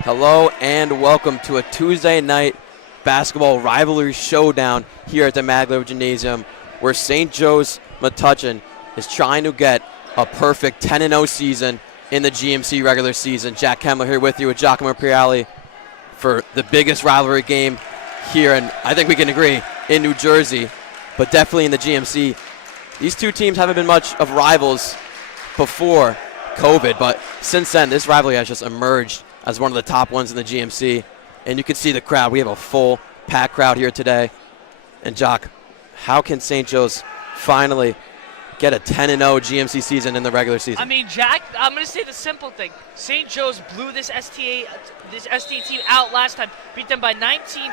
Hello and welcome to a Tuesday night basketball rivalry showdown here at the Maglow Gymnasium, where St. Joe's Metuchen is trying to get a perfect 10-0 season in the GMC regular season. Jack Kemmler here with you with Giacomo Priali for the biggest rivalry game here, and I think we can agree, in New Jersey, but definitely in the GMC. These two teams haven't been much of rivals before COVID, but since then, this rivalry has just emerged as one of the top ones in the GMC. And you can see the crowd. We have a full packed crowd here today. And Jock, how can St. Joe's finally get a 10-0 GMC season in the regular season? I mean, Jack, I'm going to say the simple thing. St. Joe's blew this STA team out last time, beat them by 19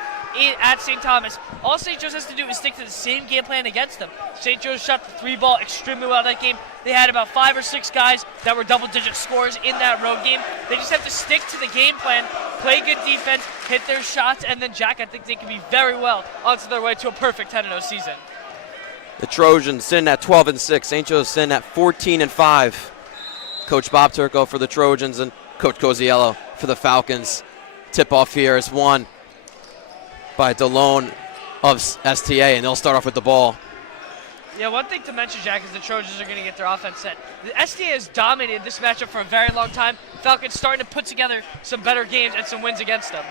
at St. Thomas. All St. Joe's has to do is stick to the same game plan against them. St. Joe's shot the three ball extremely well that game. They had about 5 or 6 guys that were double-digit scorers in that road game. They just have to stick to the game plan, play good defense, hit their shots, and then, Jack, I think they can be very well onto their way to a perfect 10-0 season. The Trojans sitting at 12-6. St. Joe's sitting at 14-5. Coach Bob Turco for the Trojans and Coach Coziello for the Falcons. Tip-off here is won by DeLone of STA, and they'll start off with the ball. Yeah, one thing to mention, Jack, is the Trojans are going to get their offense set. The STA has dominated this matchup for a very long time. Falcons starting to put together some better games and some wins against them.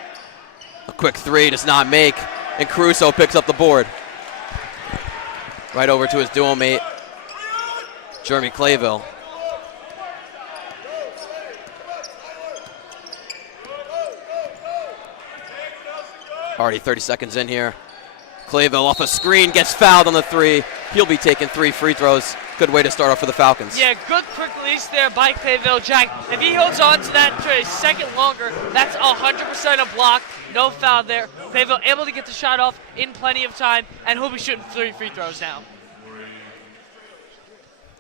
A quick three does not make, and Caruso picks up the board. Right over to his duo mate, Jeremy Clayville. Already 30 seconds in here. Clayville off a screen, gets fouled on the three. He'll be taking 3 free throws. Good way to start off for the Falcons. Yeah, good quick release there by Clayville. Jack, if he holds on to that for a second longer, that's 100% a block. No foul there. Clayville able to get the shot off in plenty of time, and he'll be shooting 3 free throws now.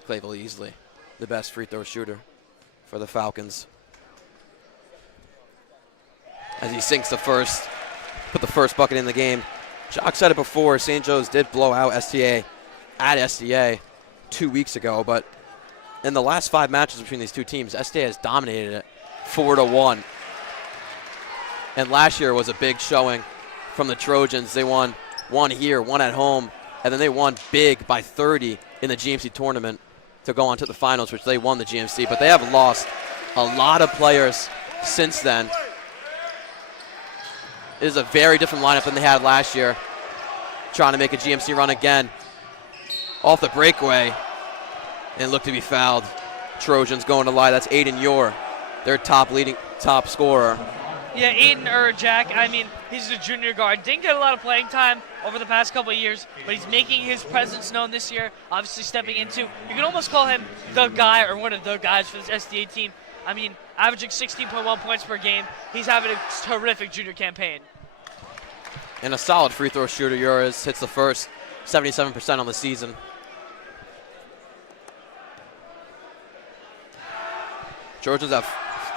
Clayville easily the best free throw shooter for the Falcons. As he sinks the first, put the first bucket in the game. Jock said it before, St. Joe's did blow out STA at STA 2 weeks ago, but in the last 5 matches between these two teams, STA has dominated it 4-1. And last year was a big showing from the Trojans. They won 1 here, 1 at home, and then they won big by 30 in the GMC tournament to go on to the finals, which they won the GMC, but they have lost a lot of players since then. It is a very different lineup than they had last year. Trying to make a GMC run again. Off the breakaway. And look to be fouled. Trojans going to lie. That's Aiden Ure, their top scorer. Yeah, Aiden Jack, I mean, he's a junior guard. Didn't get a lot of playing time over the past couple of years, but he's making his presence known this year. Obviously stepping into, you can almost call him the guy or one of the guys for this SDA team. I mean, averaging 16.1 points per game. He's having a terrific junior campaign. And a solid free throw shooter, Ures hits the first, 77% on the season. Trojans have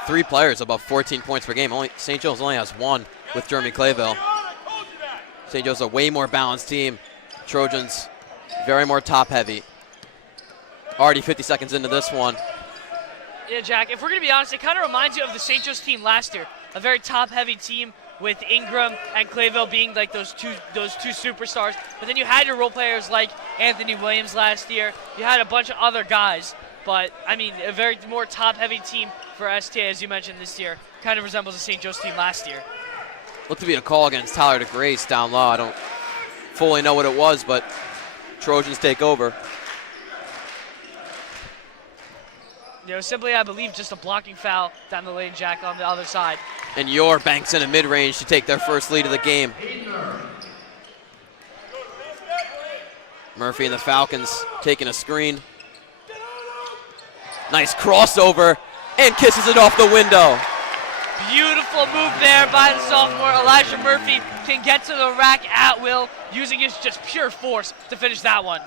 3 players above 14 points per game. St. Joe's only has 1 with Jeremy Clayville. St. Joe's a way more balanced team. Trojans very more top heavy. Already 50 seconds into this one. Yeah, Jack, if we're going to be honest, it kind of reminds you of the St. Joe's team last year. A very top-heavy team with Ingram and Clayville being like those two superstars. But then you had your role players like Anthony Williams last year. You had a bunch of other guys. But, I mean, a very more top-heavy team for STA, as you mentioned, this year. Kind of resembles the St. Joe's team last year. Looked to be a call against Tyler DeGrace down low. I don't fully know what it was, but Trojans take over. You know, simply, I believe, just a blocking foul down the lane, Jack, on the other side. And Ure banks in a mid-range to take their first lead of the game. Murphy and the Falcons taking a screen. Nice crossover, and kisses it off the window. Beautiful move there by the sophomore. Elijah Murphy can get to the rack at will, using his just pure force to finish that one.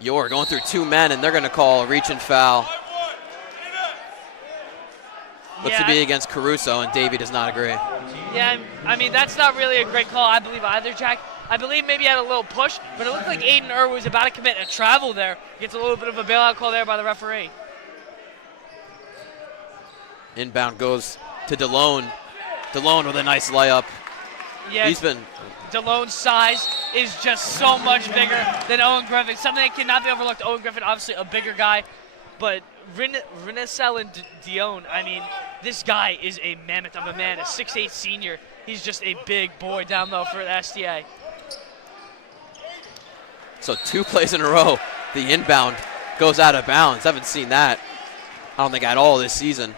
Ure going through 2 men, and they're going to call a reach and foul. Looks to be against Caruso, and Davey does not agree. Yeah, I mean, that's not really a great call, I believe, either, Jack. I believe maybe he had a little push, but it looked like Aiden was about to commit a travel there. Gets a little bit of a bailout call there by the referee. Inbound goes to DeLone. DeLone with a nice layup. Yeah, He's been... DeLone's size is just so much bigger than Owen Griffin. Something that cannot be overlooked. Owen Griffin, obviously a bigger guy, but Renesel and Dion, I mean, this guy is a mammoth of a man, a 6'8" senior. He's just a big boy down low for the STA. So 2 plays in a row, the inbound goes out of bounds. Haven't seen that, I don't think, at all this season.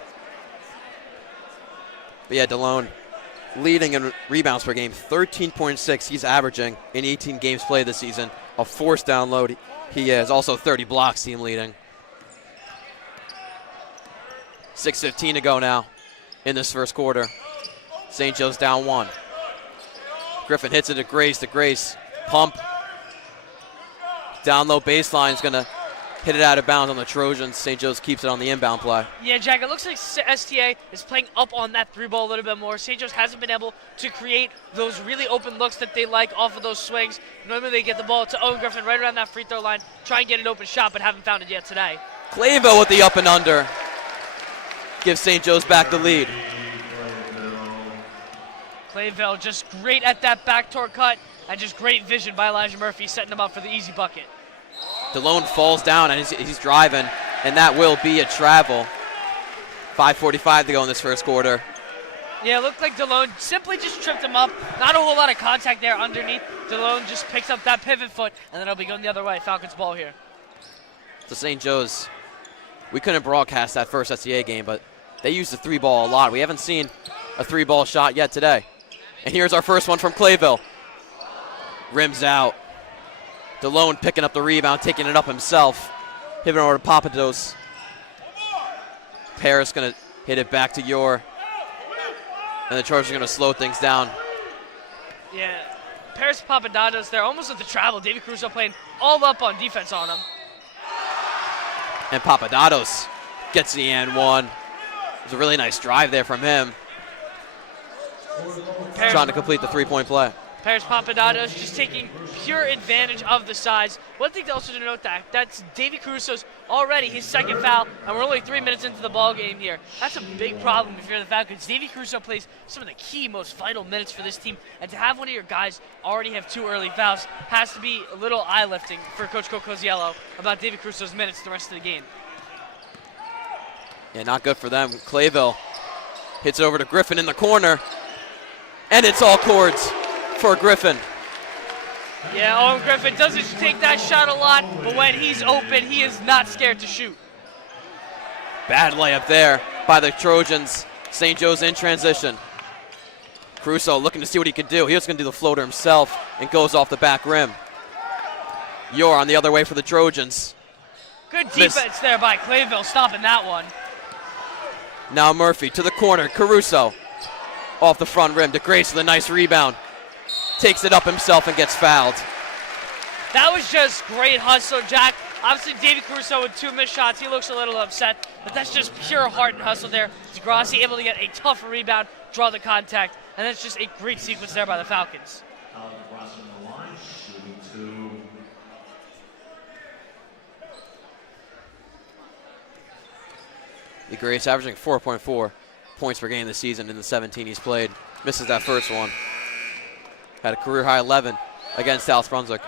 But yeah, DeLone leading in rebounds per game, 13.6 he's averaging in 18 games played this season. A forced download he is. Also 30 blocks, team leading. 6:15 to go now in this first quarter. St. Joe's down 1. Griffin hits it to Grace. Pump. Down low baseline is going to hit it out of bounds on the Trojans. St. Joe's keeps it on the inbound play. Yeah, Jack, it looks like STA is playing up on that 3-ball a little bit more. St. Joe's hasn't been able to create those really open looks that they like off of those swings. Normally they get the ball to Owen Griffin right around that free throw line, try and get an open shot, but haven't found it yet today. Clayville with the up and under. Gives St. Joe's back the lead. Clayville just great at that backdoor cut and just great vision by Elijah Murphy, setting him up for the easy bucket. DeLone falls down and he's driving, and that will be a travel. 5:45 to go in this first quarter. Yeah, it looked like DeLone simply just tripped him up. Not a whole lot of contact there underneath. DeLone just picks up that pivot foot, and then it'll be going the other way. Falcons ball here. To St. Joe's. We couldn't broadcast that first SCA game, but they used the 3-ball a lot. We haven't seen a 3-ball shot yet today. And here's our first one from Clayville. Rims out. DeLone picking up the rebound, taking it up himself. Hitting over to Papados. Paris going to hit it back to Yor. And the Chargers are going to slow things down. Yeah, Paris Papadopoulos, they're almost at the travel. David Caruso playing all up on defense on him. And Papadopoulos gets the and one. It was a really nice drive there from him. Trying to complete the 3-point play. Paris Papadopoulos just taking pure advantage of the size. One thing also to note that's David Caruso's already his second foul, and we're only 3 minutes into the ball game here. That's a big problem if you're the Falcons. David Caruso plays some of the key, most vital minutes for this team, and to have one of your guys already have 2 early fouls has to be a little eye-lifting for Coach Coziello about David Caruso's minutes the rest of the game. Yeah, not good for them. Clayville hits it over to Griffin in the corner, and it's all cords for Griffin. Yeah, Owen Griffin doesn't take that shot a lot, but when he's open, he is not scared to shoot. Bad layup there by the Trojans. St. Joe's in transition. Caruso looking to see what he can do. He was going to do the floater himself and goes off the back rim. Yor on the other way for the Trojans. Good defense there by Clayville, stopping that one. Now Murphy to the corner. Caruso off the front rim to Grace with a nice rebound. Takes it up himself and gets fouled. That was just great hustle, Jack. Obviously, David Caruso with 2 missed shots. He looks a little upset, but that's just pure heart and hustle there. Degrassi able to get a tough rebound, draw the contact, and that's just a great sequence there by the Falcons. The Grace averaging 4.4 points per game this season in the 17 he's played. Misses that first one. Had a career-high 11 against South Brunswick.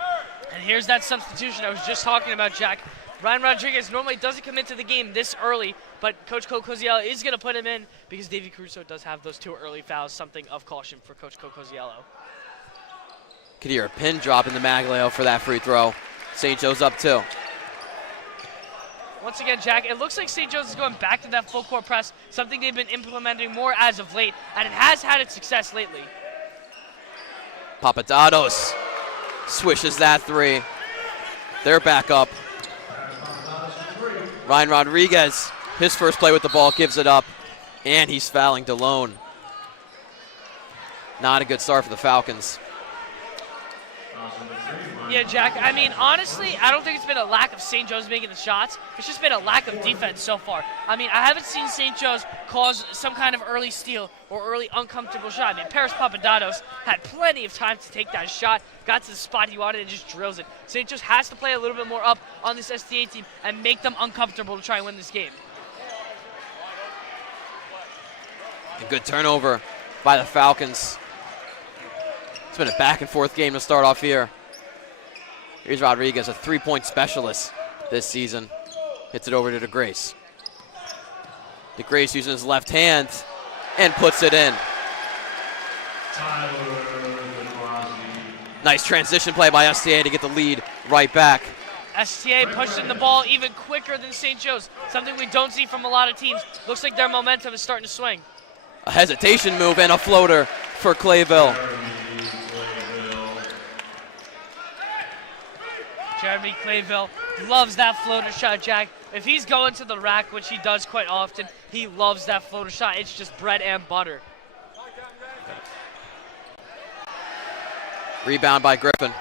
And here's that substitution I was just talking about, Jack. Ryan Rodriguez normally doesn't come into the game this early, but Coach Coziello is going to put him in because David Caruso does have those 2 early fouls, something of caution for Coach Coziello. Could hear a pin drop in the Maglio for that free throw. St. Joe's up 2. Once again, Jack, it looks like St. Joe's is going back to that full court press, something they've been implementing more as of late, and it has had its success lately. Papadopoulos swishes that 3. They're back up. Ryan Rodriguez, his first play with the ball, gives it up, and he's fouling DeLone. Not a good start for the Falcons. Yeah, Jack, I mean, honestly, I don't think it's been a lack of St. Joe's making the shots. It's just been a lack of defense so far. I mean, I haven't seen St. Joe's cause some kind of early steal or early uncomfortable shot. I mean, Paris Papadopoulos had plenty of time to take that shot, got to the spot he wanted, and just drills it. St. Joe's has to play a little bit more up on this STA team and make them uncomfortable to try and win this game. A good turnover by the Falcons. It's been a back-and-forth game to start off here. Here's Rodriguez, a three-point specialist this season. Hits it over to DeGrace. DeGrace using his left hand and puts it in. Nice transition play by STA to get the lead right back. STA pushing the ball even quicker than St. Joe's, something we don't see from a lot of teams. Looks like their momentum is starting to swing. A hesitation move and a floater for Clayville. Jeremy Clayville loves that floater shot, Jack. If he's going to the rack, which he does quite often, he loves that floater shot. It's just bread and butter. Rebound by Griffin.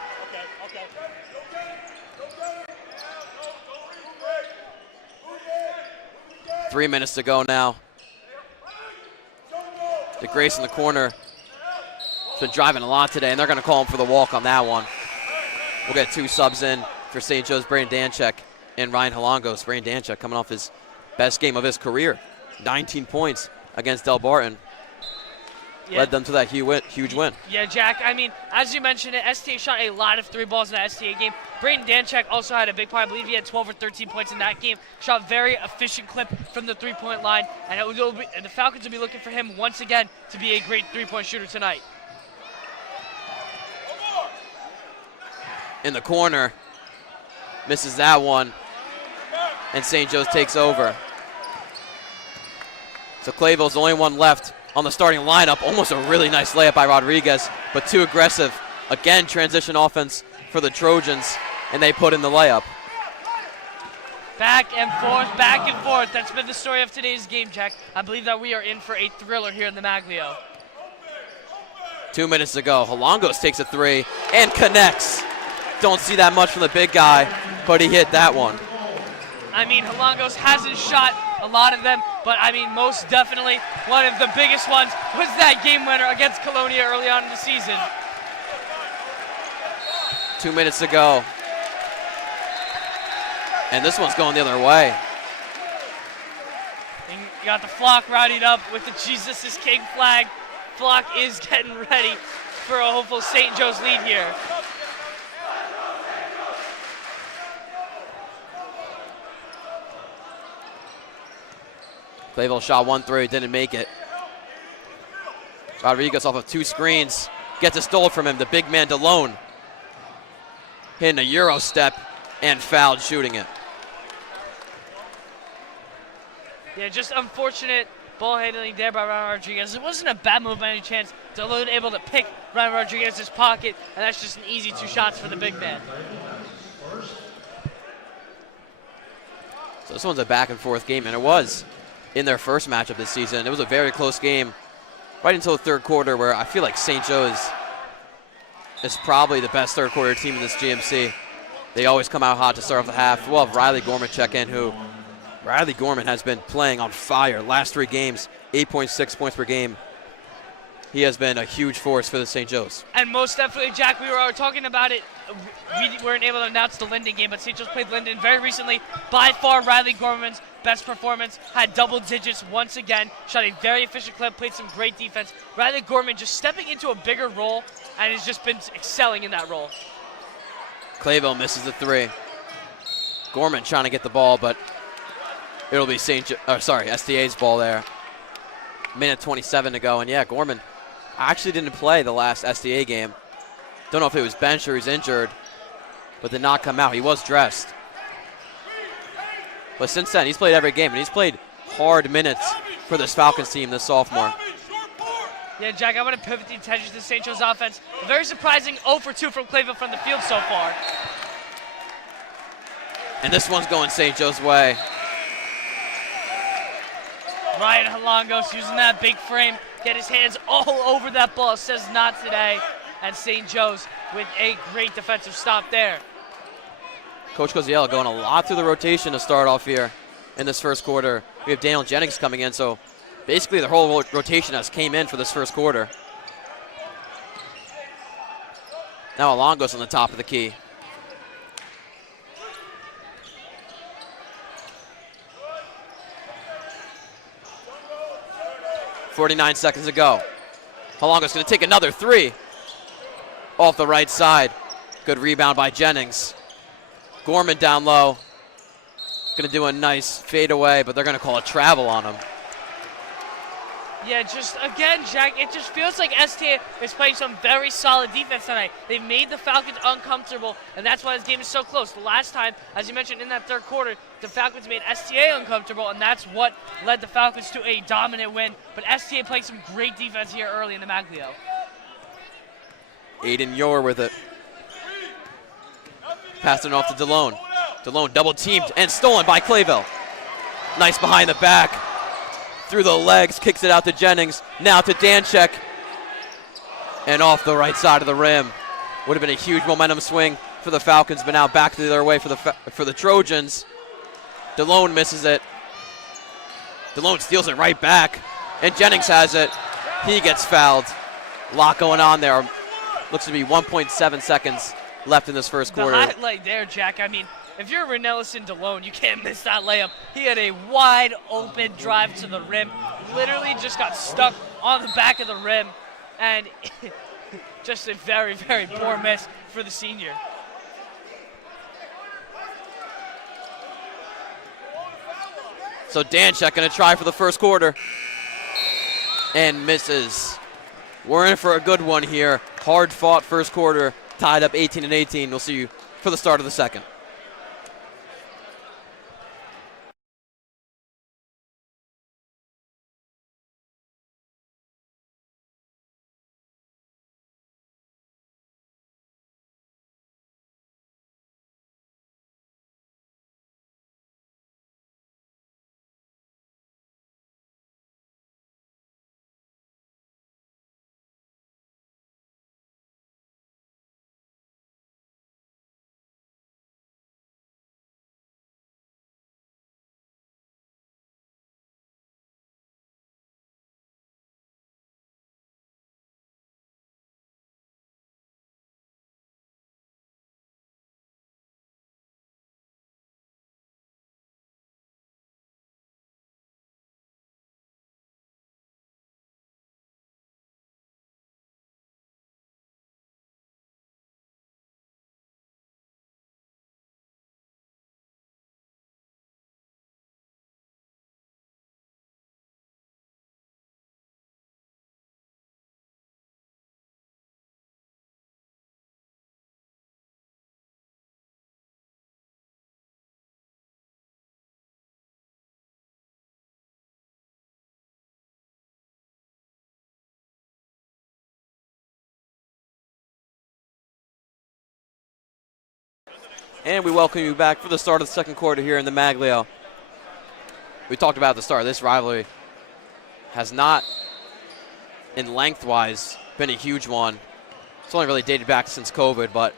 3 minutes to go now. DeGrace in the corner. He's been driving a lot today, and they're going to call him for the walk on that one. We'll get 2 subs in for St. Joe's, Brandon Danchek and Ryan Halongos. Brandon Danchek coming off his best game of his career. 19 points against Del Barton. Yeah. Led them to that huge win. Yeah, Jack, I mean, as you mentioned it, STA shot a lot of 3 balls in that STA game. Brayden Danchek also had a big part. I believe he had 12 or 13 points in that game. Shot very efficient clip from the 3-point line, and the Falcons will be looking for him once again to be a great 3-point shooter tonight. In the corner, misses that one, and St. Joe's takes over. So Clayville's the only one left on the starting lineup. Almost a really nice layup by Rodriguez, but too aggressive. Again, transition offense for the Trojans, and they put in the layup. Back and forth. That's been the story of today's game, Jack. I believe that we are in for a thriller here in the Maglio. 2 minutes to go. Halongos takes a 3 and connects. Don't see that much from the big guy, but he hit that one. I mean, Halongos hasn't shot a lot of them, but I mean, most definitely one of the biggest ones was that game winner against Colonia early on in the season. 2 minutes to go. And this one's going the other way. And you got the flock rowdied up with the Jesus is King flag. Flock is getting ready for a hopeful St. Joe's lead here. Clayville shot 1 3, didn't make it. Rodriguez off of 2 screens. Gets it stolen from him, the big man DeLone. Hitting a Euro step and fouled shooting it. Yeah, just unfortunate ball handling there by Ryan Rodriguez. It wasn't a bad move by any chance. DeLone able to pick Ryan Rodriguez's pocket, and that's just an easy 2 shots for the big man. So this one's a back and forth game, and it was in their first matchup this season. It was a very close game right until the third quarter, where I feel like St. Joe's is probably the best third quarter team in this GMC. They always come out hot to start off the half. We'll have Riley Gorman check in, who Riley Gorman has been playing on fire. Last 3 games, 8.6 points per game. He has been a huge force for the St. Joe's. And most definitely, Jack, we were talking about it. We weren't able to announce the Linden game, but St. Joe's played Linden very recently. By far, Riley Gorman's best performance, had double digits once again, shot a very efficient clip, played some great defense. Riley Gorman just stepping into a bigger role and has just been excelling in that role. Clayville misses the 3. Gorman trying to get the ball, but it'll be STA's ball there. Minute 27 to go, and yeah, Gorman actually didn't play the last STA game. Don't know if it was benched or he's injured, but did not come out. He was dressed. But since then, he's played every game, and he's played hard minutes for this Falcons team, this sophomore. Yeah, Jack, I want to pivot the attention to the St. Joe's offense. A very surprising 0 for 2 from Clayville from the field so far. And this one's going St. Joe's way. Ryan Halongos using that big frame, get his hands all over that ball, says not today. And St. Joe's with a great defensive stop there. Coach Coziello going a lot through the rotation to start off here in this first quarter. We have Daniel Jennings coming in, so basically the whole rotation has came in for this first quarter. Now Alongo's on the top of the key. 49 seconds to go. Halonga's going to take another three. Off the right side. Good rebound by Jennings. Gorman down low. Going to do a nice fadeaway, but they're going to call a travel on him. Yeah, just again, Jack, it just feels like STA is playing some very solid defense tonight. They've made the Falcons uncomfortable, and that's why this game is so close. The last time, as you mentioned, in that third quarter, the Falcons made STA uncomfortable, and that's what led the Falcons to a dominant win. But STA playing some great defense here early in the Maglio. Aiden Yor with it. Passing it off to DeLone. DeLone double teamed and stolen by Clayville. Nice behind the back. Through the legs, kicks it out to Jennings. Now to Danchek. And off the right side of the rim. Would have been a huge momentum swing for the Falcons, but now back the other way for the Trojans. DeLone misses it. DeLone steals it right back. And Jennings has it. He gets fouled. A lot going on there. Looks to be 1.7 seconds left in this first quarter. The highlight there, Jack, I mean, if you're Renellison DeLone, you can't miss that layup. He had a wide open drive to the rim. Literally just got stuck on the back of the rim. And just a very, very poor miss for the senior. So Danchek going to try for the first quarter. And misses. We're in for a good one here. Hard fought first quarter. Tied up 18-18. We'll see you for the start of the second. And we welcome you back for the start of the second quarter here in the Maglio. We talked about at the start, this rivalry has not, in lengthwise, been a huge one. It's only really dated back since COVID, but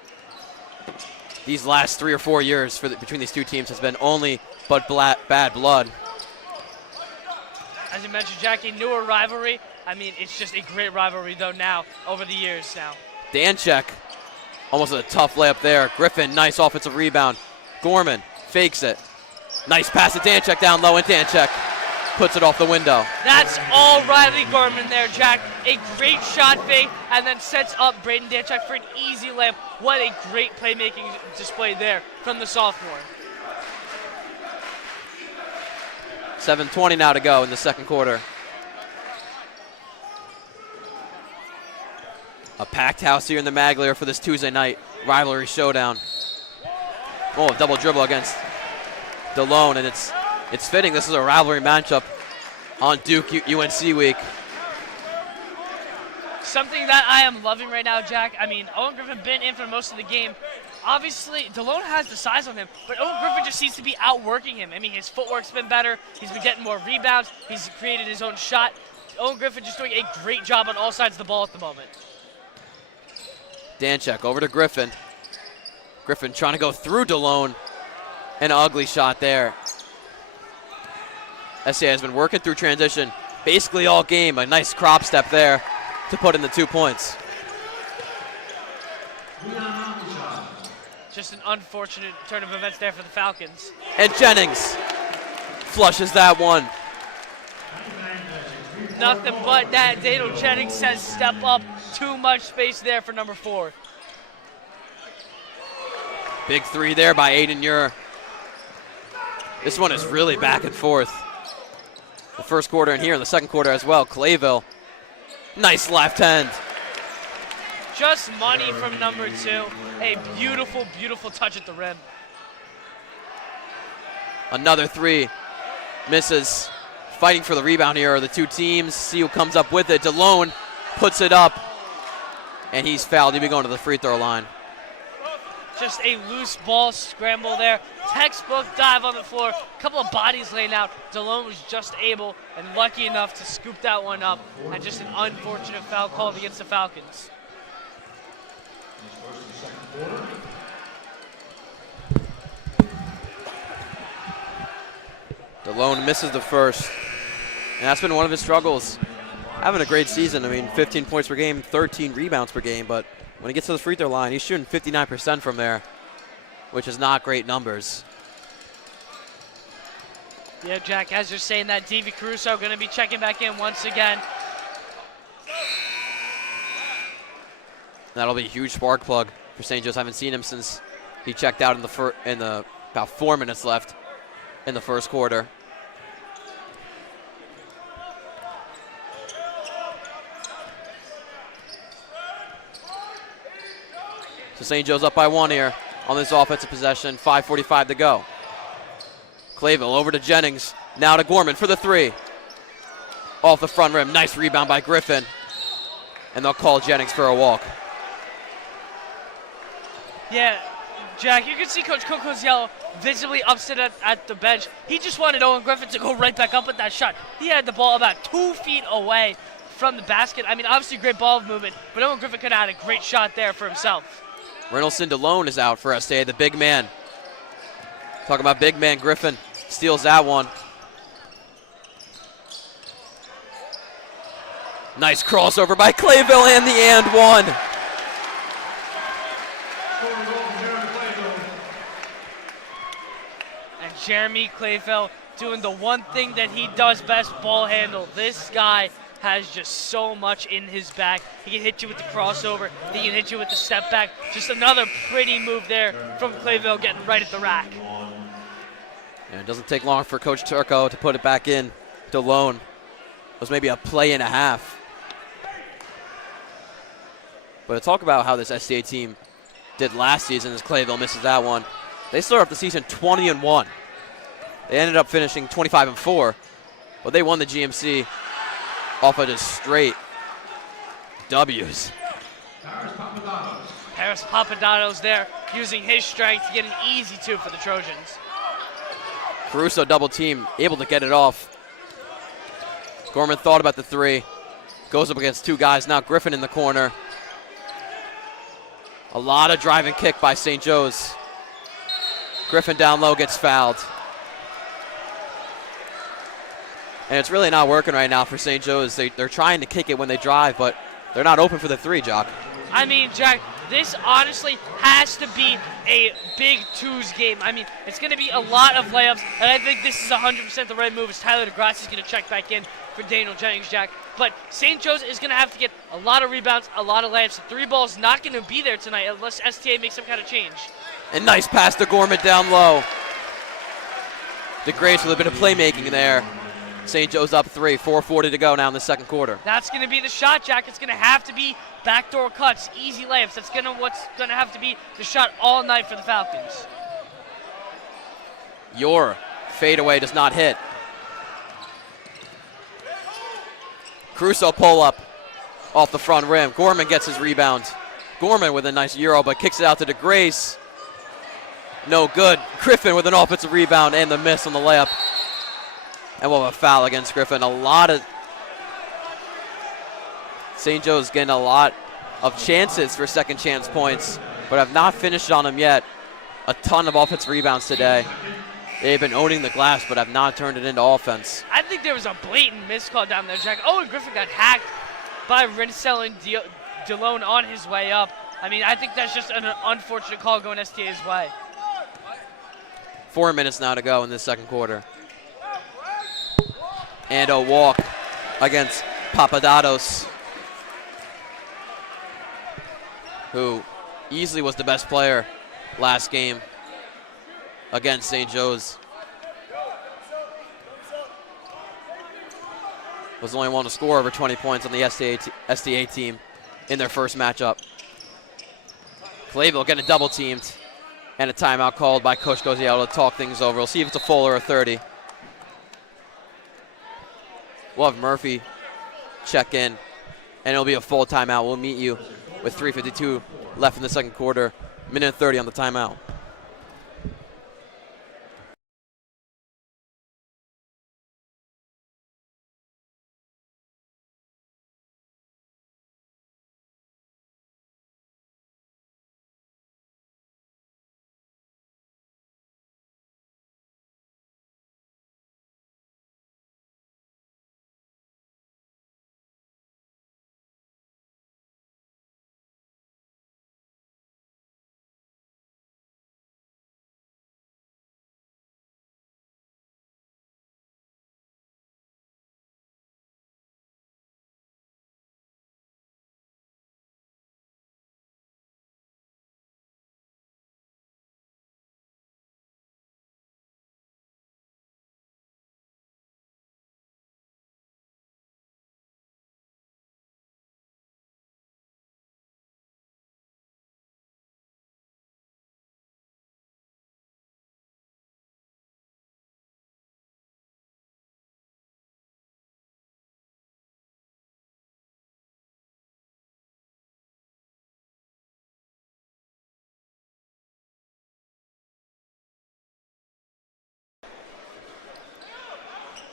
these last 3 or 4 years between these two teams has been only but bad blood. As you mentioned, Jackie, newer rivalry. I mean, it's just a great rivalry, though, now, over the years now. Danchek, almost a tough layup there. Griffin, nice offensive rebound. Gorman fakes it. Nice pass to Danchek down low, and Danchek puts it off the window. That's all Riley Gorman there, Jack. A great shot fake, and then sets up Braden Danchek for an easy layup. What a great playmaking display there from the sophomore. 7:20 now to go in the second quarter. A packed house here in the Maglio for this Tuesday night rivalry showdown. Oh, double dribble against DeLone, and it's fitting. This is a rivalry matchup on Duke UNC week. Something that I am loving right now, Jack. I mean, Owen Griffin been in for most of the game. Obviously, DeLone has the size on him, but Owen Griffin just seems to be outworking him. I mean, his footwork's been better. He's been getting more rebounds. He's created his own shot. Owen Griffin just doing a great job on all sides of the ball at the moment. Danchek over to Griffin. Griffin trying to go through DeLone. An ugly shot there. SCA has been working through transition basically all game. A nice crop step there to put in the 2 points. Just an unfortunate turn of events there for the Falcons. And Jennings flushes that one. nothing but that. Daniel Jennings says step up. Too much space there for number 4. Big three there by Aiden Ure. This one is really back and forth. The first quarter and here in the second quarter as well. Clayville, nice left hand. Just money from number 2. A beautiful, beautiful touch at the rim. Another three, misses. Fighting for the rebound here are the two teams. See who comes up with it. DeLone puts it up, and he's fouled. He'll be going to the free throw line. Just a loose ball scramble there. Textbook dive on the floor. A couple of bodies laying out. DeLone was just able and lucky enough to scoop that one up. And just an unfortunate foul called against the Falcons. DeLone misses the first, and that's been one of his struggles. Having a great season. I mean, 15 points per game, 13 rebounds per game, but when he gets to the free throw line, he's shooting 59% from there, which is not great numbers. Yeah, Jack, as you're saying that, Davy Caruso going to be checking back in once again. That'll be a huge spark plug for St. Joe's. I haven't seen him since he checked out in the about 4 minutes left in the first quarter. So St. Joe's up by 1 here on this offensive possession. 5:45 to go. Clayville over to Jennings. Now to Gorman for the three. Off the front rim. Nice rebound by Griffin. And they'll call Jennings for a walk. Yeah, Jack, you can see Coach Cocoziello visibly upset at the bench. He just wanted Owen Griffin to go right back up with that shot. He had the ball about 2 feet away from the basket. I mean, obviously great ball movement, but Owen Griffin could have had a great shot there for himself. Reynolds DeLone is out for STA, the big man. Talking about big man, Griffin steals that one. Nice crossover by Clayville and the and one. And Jeremy Clayville doing the one thing that he does best, ball handle. This guy has just so much in his bag. He can hit you with the crossover. He can hit you with the step back. Just another pretty move there from Clayville getting right at the rack. And it doesn't take long for Coach Turco to put it back in. DeLone. It was maybe a play and a half. But talk about how this STA team did last season as Clayville misses that one. They started off the season 20-1. They ended up finishing 25-4, but they won the GMC off of just straight W's. Paris Papadato's there using his strength to get an easy 2 for the Trojans. Caruso double team, able to get it off. Gorman thought about the three. Goes up against 2 guys. Now Griffin in the corner. A lot of drive and kick by St. Joe's. Griffin down low gets fouled. And it's really not working right now for St. Joe's. They're trying to kick it when they drive, but they're not open for the three, Jock. I mean, Jack, this honestly has to be a big twos game. I mean, it's going to be a lot of layups, and I think this is 100% the right move as Tyler DeGrassi is going to check back in for Daniel Jennings, Jack. But St. Joe's is going to have to get a lot of rebounds, a lot of layups. The 3 ball's not going to be there tonight unless STA makes some kind of change. And nice pass to Gorman down low. DeGrace with a bit of playmaking there. St. Joe's up 3, 4:40 to go now in the second quarter. That's going to be the shot, Jack. It's going to have to be backdoor cuts, easy layups. That's what's going to have to be the shot all night for the Falcons. Your fadeaway does not hit. Caruso pull up off the front rim. Gorman gets his rebound. Gorman with a nice Euro, but kicks it out to DeGrace. No good. Griffin with an offensive rebound and the miss on the layup. And we'll have a foul against Griffin. St. Joe's getting a lot of chances for second chance points, but have not finished on them yet. A ton of offensive rebounds today. They've been owning the glass, but have not turned it into offense. I think there was a blatant miscall down there, Jack. Owen Griffin got hacked by Rinsell and DeLone on his way up. I mean, I think that's just an unfortunate call going STA's way. 4 minutes now to go in this second quarter. And a walk against Papadatos, who easily was the best player last game against St. Joe's. Was the only one to score over 20 points on the STA team in their first matchup. Clayville getting double teamed, and a timeout called by Coach Gozziello to talk things over. We'll see if it's a full or a 30. We'll have Murphy check in, and it'll be a full timeout. We'll meet you with 3:52 left in the second quarter, minute and 30 on the timeout.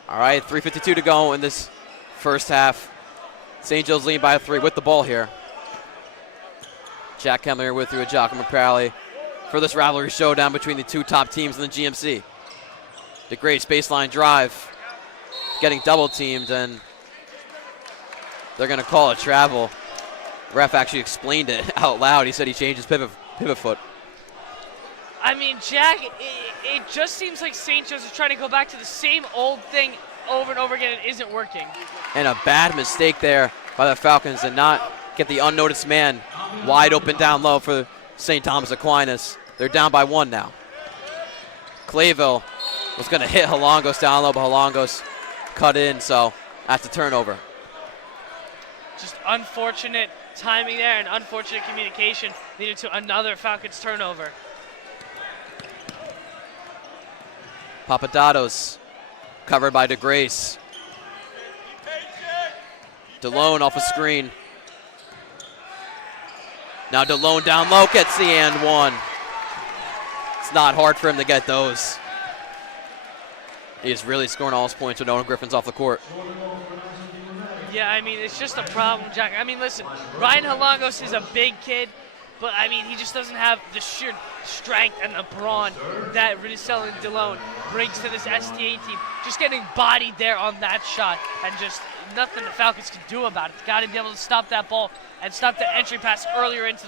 All right, 3:52 to go in this first half. St. Joe's lead by 3 with the ball here. Jack Kemmler here with you, Giacomo Crowley, for this rivalry showdown between the two top teams in the GMC. The great baseline drive, getting double teamed, and they're going to call a travel. Ref actually explained it out loud. He said he changed his pivot foot. I mean, Jack, it just seems like St. Joe's is trying to go back to the same old thing over and over again. It isn't working. And a bad mistake there by the Falcons to not get the unnoticed man wide open down low for St. Thomas Aquinas. They're down by 1 now. Clayville was going to hit Halongos down low, but Halongos cut in, so that's a turnover. Just unfortunate timing there and unfortunate communication leading to another Falcons turnover. Papadatos covered by DeGrace. DeLone off a screen. Now DeLone down low gets the and 1. It's not hard for him to get those. He is really scoring all his points with Owen Griffin's off the court. Yeah, I mean, it's just a problem, Jack. I mean, listen, Ryan Halongos is a big kid, but I mean, he just doesn't have the sheer strength and the brawn that Riddisell and DeLone brings to this STA team. Just getting bodied there on that shot, and just nothing the Falcons can do about it. Got to be able to stop that ball and stop the entry pass early into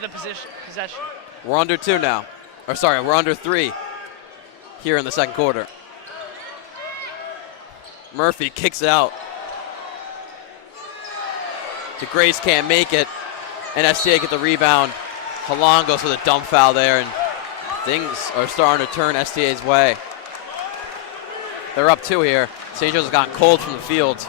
the possession. We're under 2 now. Or sorry, we're under 3 here in the second quarter. Murphy kicks it out. DeGrace can't make it, and STA get the rebound. Halongos with a dump foul there, and things are starting to turn STA's way. They're up 2 here. St. Joe's has gotten cold from the field.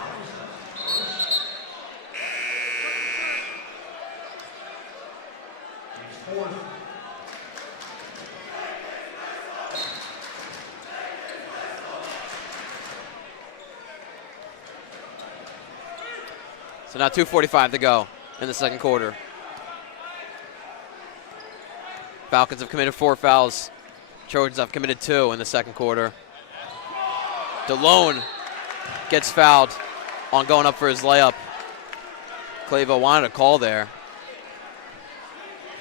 So now 2:45 to go in the second quarter. Falcons have committed 4 fouls. Trojans have committed 2 in the second quarter. DeLone gets fouled on going up for his layup. Clayville wanted a call there.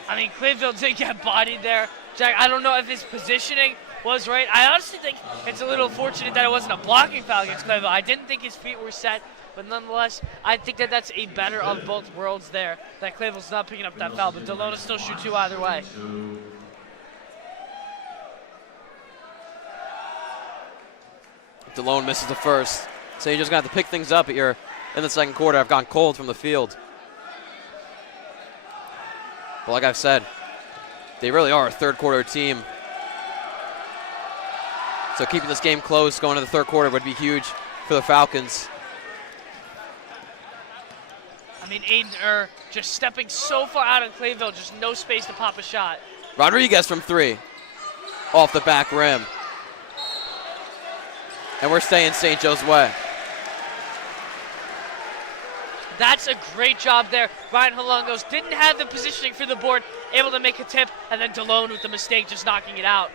I mean, Clayville did get bodied there. Jack, I don't know if his positioning was right. I honestly think it's a little fortunate that it wasn't a blocking foul against Clayville. I didn't think his feet were set, but nonetheless, I think that that's a better of both worlds there, that Clayville's not picking up that foul, but DeLone still shoot 2 either way. DeLone misses the first. So you're just going to have to pick things up here in the second quarter have gone cold from the field. But like I've said, they really are a third quarter team. So keeping this game close going into the third quarter would be huge for the Falcons. I mean, Aiden just stepping so far out of Clayville, just no space to pop a shot. Rodriguez from 3, off the back rim. And we're staying St. Joe's way. That's a great job there. Ryan Halongos didn't have the positioning for the board, able to make a tip, and then DeLone with the mistake, just knocking it out.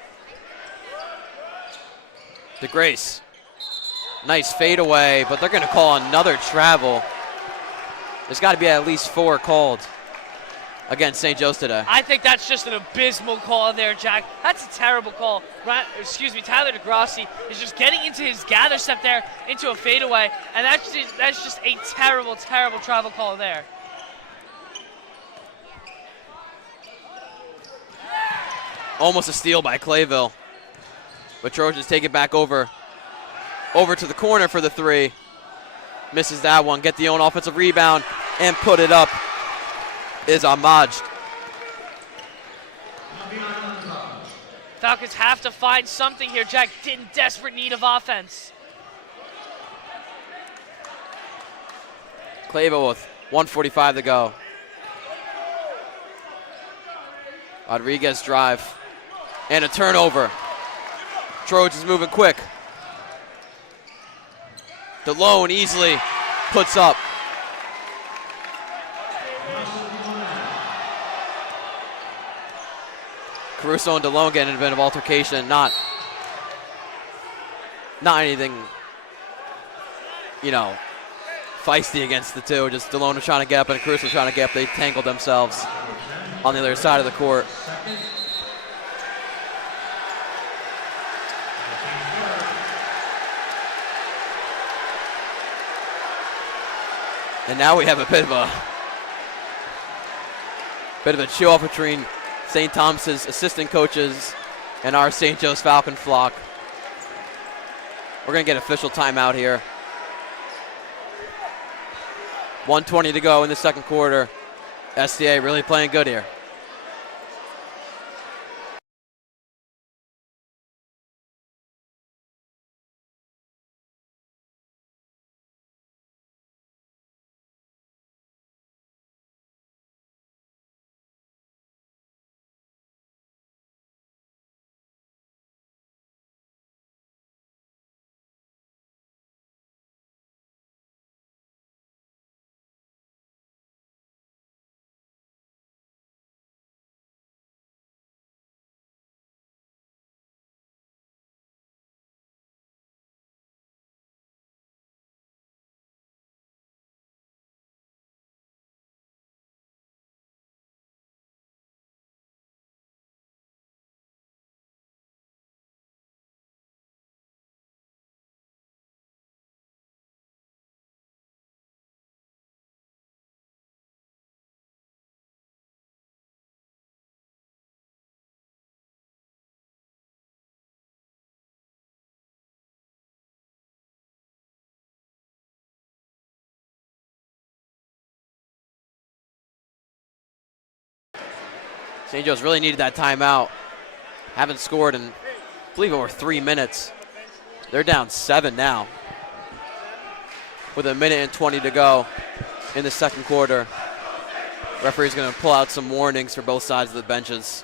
DeGrace, nice fadeaway, but they're going to call another travel. There's got to be at least 4 called against St. Joe's today. I think that's just an abysmal call there, Jack. That's a terrible call. Tyler DeGrassi is just getting into his gather step there, into a fadeaway, and that's just a terrible, terrible travel call there. Almost a steal by Clayville. But Trojans take it back over to the corner for the 3. Misses that one, get the own offensive rebound, and put it up is Ahmad. Falcons have to find something here, Jack, in desperate need of offense. Clayville with 1:45 to go. Rodriguez drive, and a turnover. Trojans moving quick. DeLone easily puts up. Caruso and DeLone getting in a bit of altercation. Not anything, feisty against the two. Just DeLone was trying to get up and Caruso was trying to get up. They tangled themselves on the other side of the court. And now we have a bit of a chill-off between St. Thomas's assistant coaches and our St. Joe's Falcon flock. We're going to get official timeout here. 1:20 to go in the second quarter. STA really playing good here. St. Joe's really needed that timeout. Haven't scored in, I believe, over 3 minutes. They're down 7 now with 1:20 to go in the second quarter. Referee's going to pull out some warnings for both sides of the benches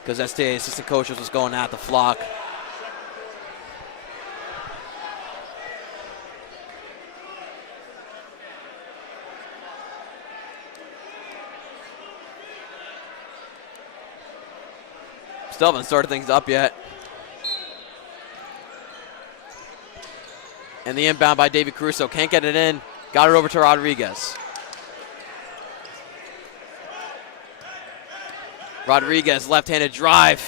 because STA assistant coaches was going at the flock. Still haven't started things up yet. And the inbound by David Caruso. Can't get it in. Got it over to Rodriguez. Rodriguez, left-handed drive.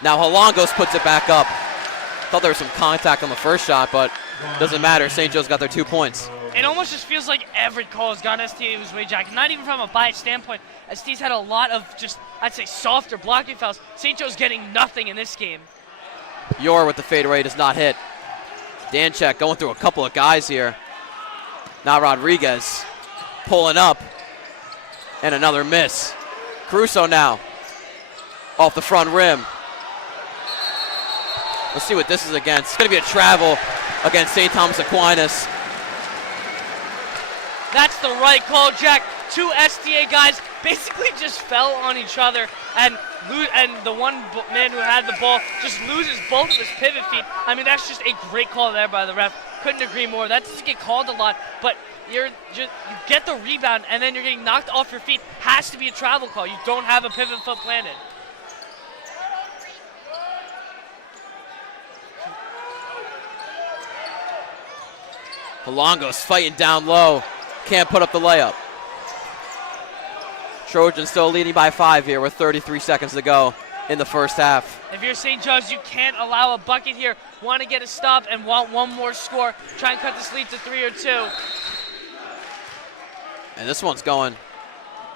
Now Halongos puts it back up. Thought there was some contact on the first shot, but doesn't matter. St. Joe's got their 2 points. It almost just feels like every call has gone STA's way, Jack. Not even from a bias standpoint. STA's had a lot of just, I'd say, softer blocking fouls. St. Joe's getting nothing in this game. Yor with the fadeaway does not hit. Danchek going through a couple of guys here. Now Rodriguez pulling up. And another miss. Caruso now off the front rim. Let's see what this is against. It's going to be a travel against St. Thomas Aquinas. That's the right call, Jack. Two STA guys basically just fell on each other, and the one man who had the ball just loses both of his pivot feet. I mean, that's just a great call there by the ref. Couldn't agree more. That doesn't get called a lot, but you get the rebound, and then you're getting knocked off your feet. Has to be a travel call. You don't have a pivot foot planted. Holongo's fighting down low. Can't put up the layup. Trojans still leading by 5 here with 33 seconds to go in the first half. If you're St. Joe's, you can't allow a bucket here. Want to get a stop and want one more score. Try and cut this lead to 3 or 2. And this one's going,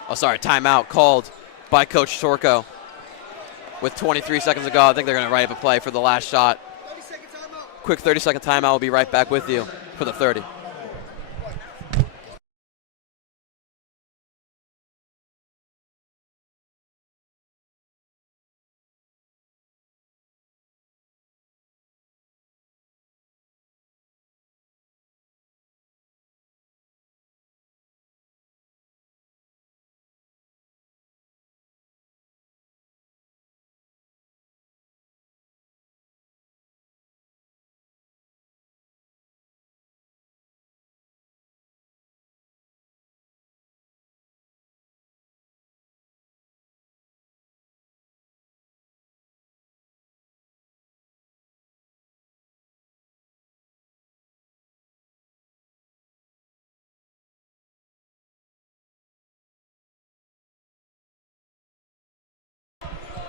timeout called by Coach Torco. With 23 seconds to go, I think they're going to write up a play for the last shot. Quick 30-second timeout. We'll be right back with you for the 30.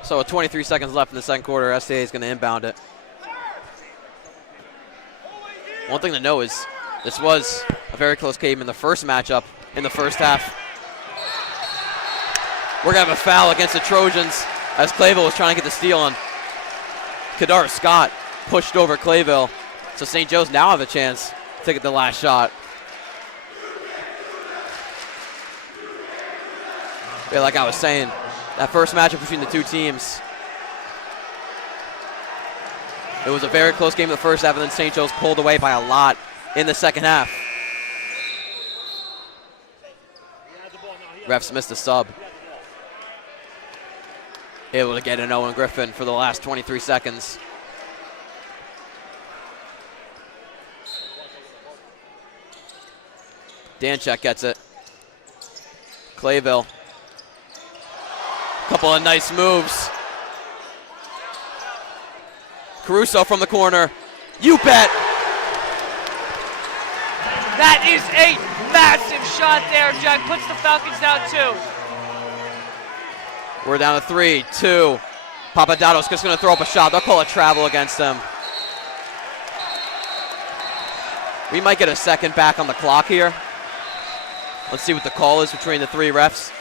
So with 23 seconds left in the second quarter, STA is going to inbound it. One thing to know is this was a very close game in the first matchup in the first half. We're going to have a foul against the Trojans as Clayville was trying to get the steal on. Kadar Scott pushed over Clayville. So St. Joe's now have a chance to get the last shot. Yeah, like I was saying, that first matchup between the two teams, it was a very close game in the first half, and then St. Joe's pulled away by a lot in the second half. Refs missed a sub. Able to get an Owen Griffin for the last 23 seconds. Danchek gets it. Clayville. Couple of nice moves. Caruso from the corner. You bet. That is a massive shot there, Jack. Puts the Falcons down 2. We're down to 3, 2. Papadato's just going to throw up a shot. They'll call a travel against them. We might get a second back on the clock here. Let's see what the call is between the three refs.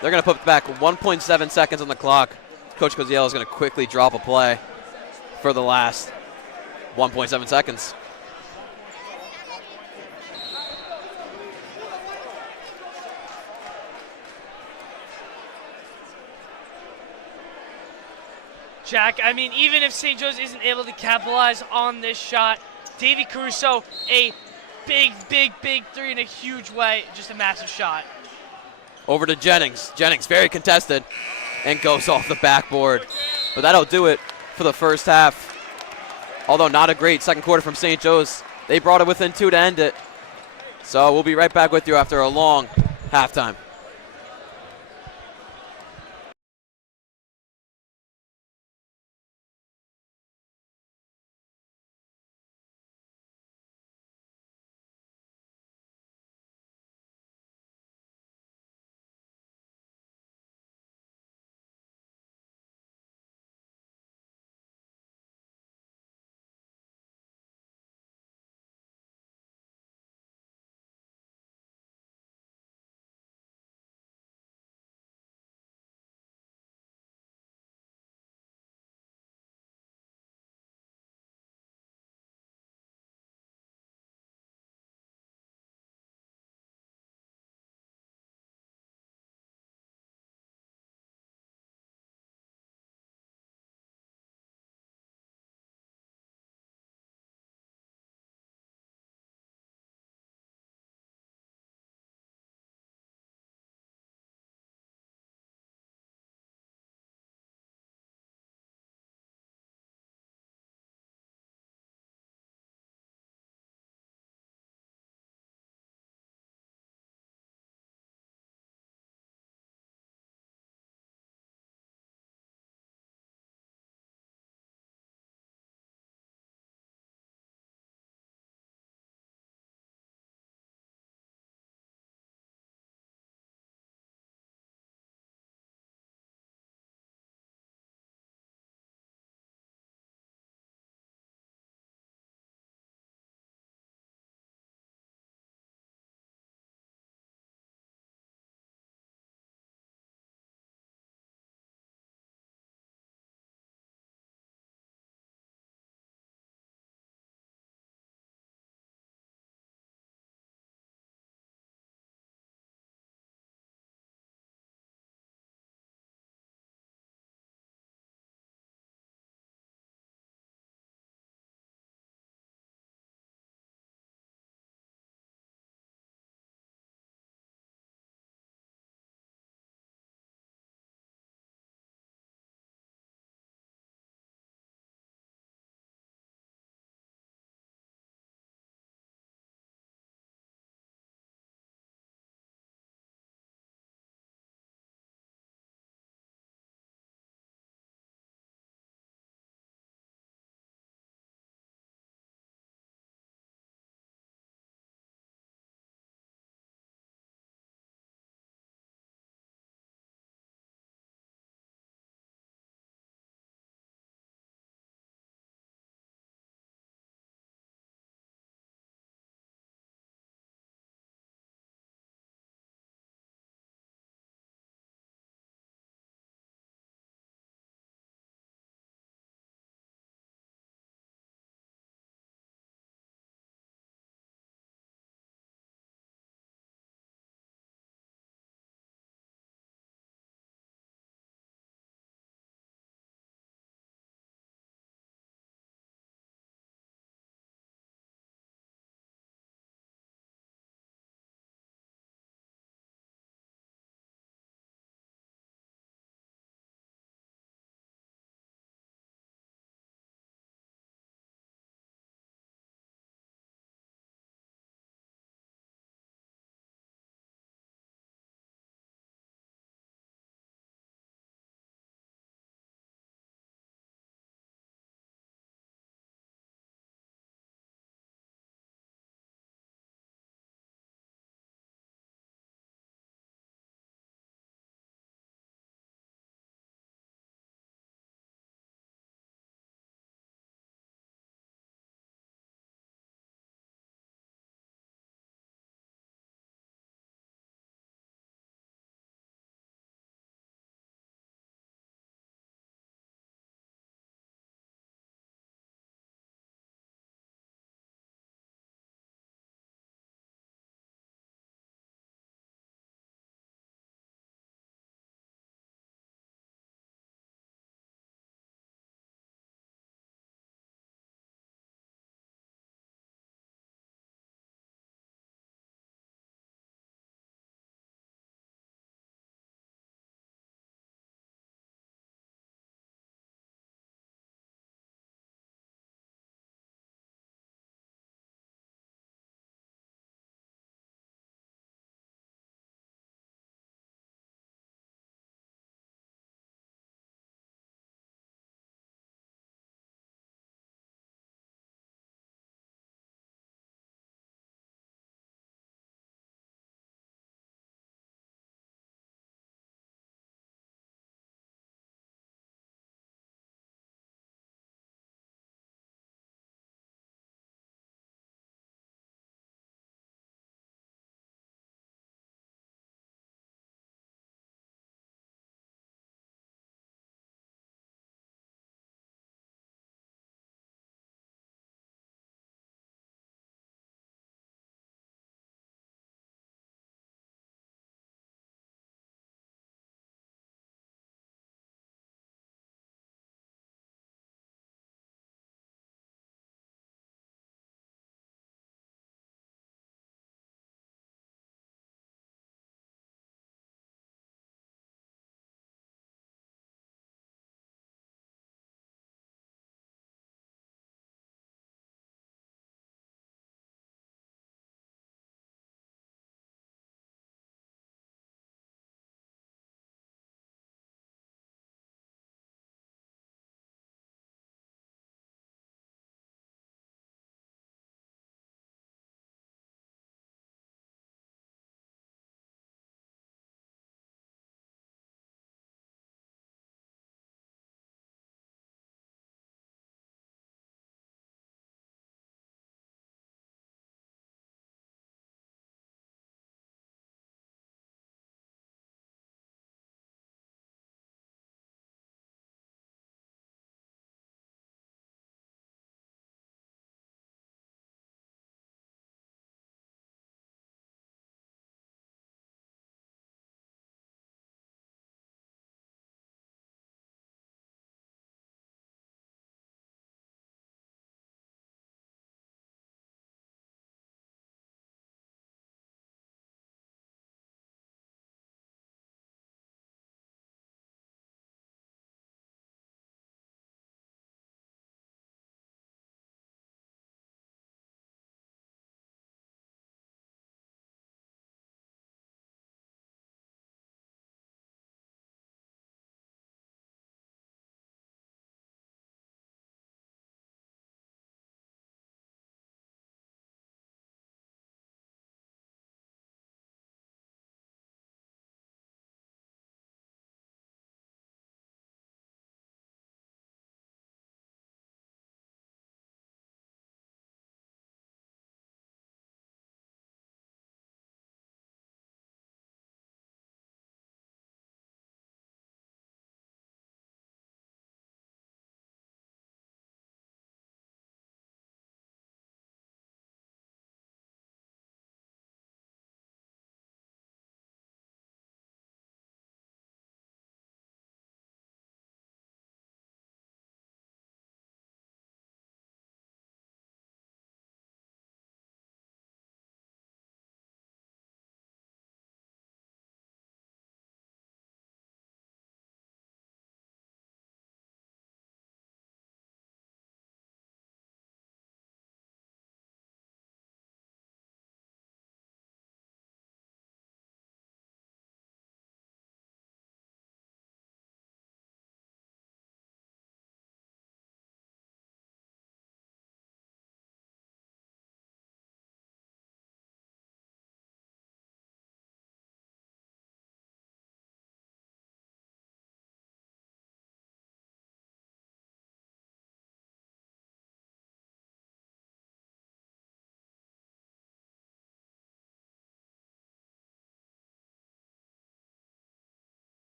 They're going to put back 1.7 seconds on the clock. Coach Coziello is going to quickly drop a play for the last 1.7 seconds. Jack, I mean, even if St. Joe's isn't able to capitalize on this shot, Davy Caruso, a big three in a huge way, just a massive shot. Over to Jennings. Jennings very contested and goes off the backboard. But that'll do it for the first half. Although not a great second quarter from St. Joe's. They brought it within 2 to end it. So we'll be right back with you after a long halftime.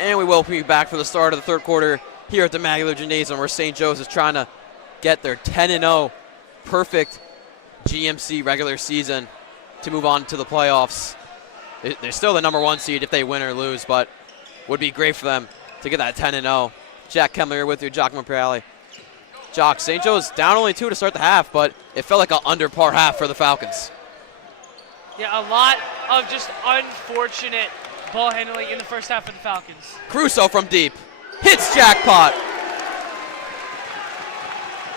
And we welcome you back for the start of the third quarter here at the Magley Gymnasium, where St. Joe's is trying to get their 10-0 perfect GMC regular season to move on to the playoffs. They're still the number 1 seed if they win or lose, but would be great for them to get that 10-0. Jack Kemler here with you, Jock Monreale. Jock, St. Joe's down only 2 to start the half, but it felt like an under par half for the Falcons. Yeah, a lot of just unfortunate ball handling in the first half of the Falcons. Caruso from deep. Hits jackpot.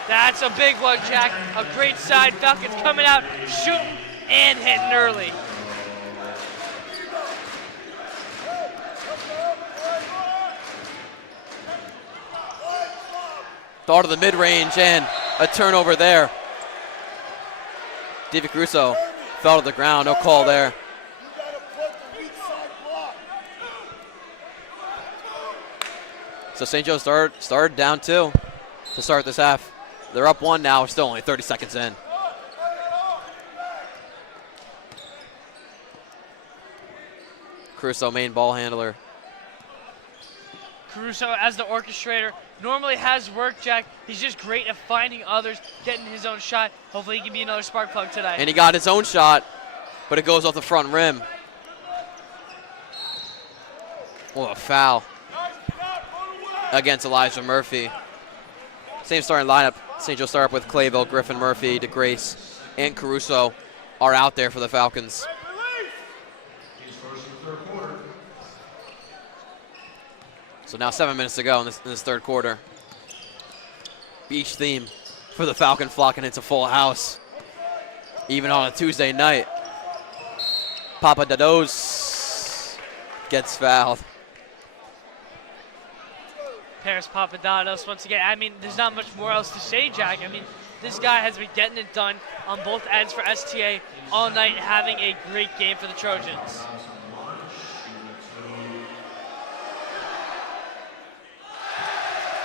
That's a big one, Jack. A great side. Falcons coming out, shooting, and hitting early. Thought of the mid-range and a turnover there. David Caruso fell to the ground. No call there. So St. Joe started down 2 to start this half. They're up 1 now, still only 30 seconds in. Caruso, main ball handler. Caruso, as the orchestrator, normally has work, Jack. He's just great at finding others, getting his own shot. Hopefully he can be another spark plug today. And he got his own shot, but it goes off the front rim. Oh, a foul against Elijah Murphy. Same starting lineup. St. Joe start up with Clayville, Griffin, Murphy, DeGrace, and Caruso are out there for the Falcons. So now 7 minutes to go in this third quarter. Beach theme for the Falcon flock, and it's a full house. Even on a Tuesday night. Papadopoulos gets fouled. Paris Papadopoulos once again. I mean, there's not much more else to say, Jack. I mean, this guy has been getting it done on both ends for STA all night, having a great game for the Trojans.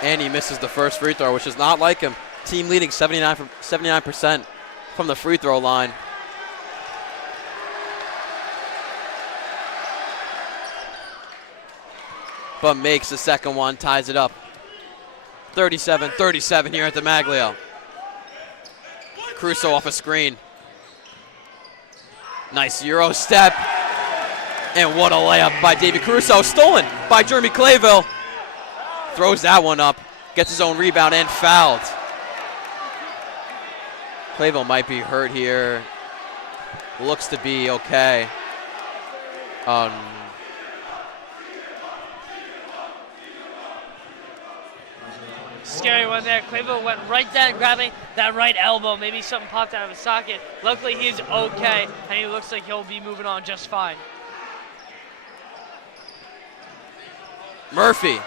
And he misses the first free throw, which is not like him. Team leading 79% from the free throw line. But makes the second one, ties it up. 37-37 here at the Maglio. Caruso off a screen. Nice Euro step. And what a layup by David Caruso. Stolen by Jeremy Clayville. Throws that one up. Gets his own rebound and fouled. Clayville might be hurt here. Looks to be okay. Scary one there. Clayville went right down, grabbing that right elbow. Maybe something popped out of his socket. Luckily, he's okay, and he looks like he'll be moving on just fine. Murphy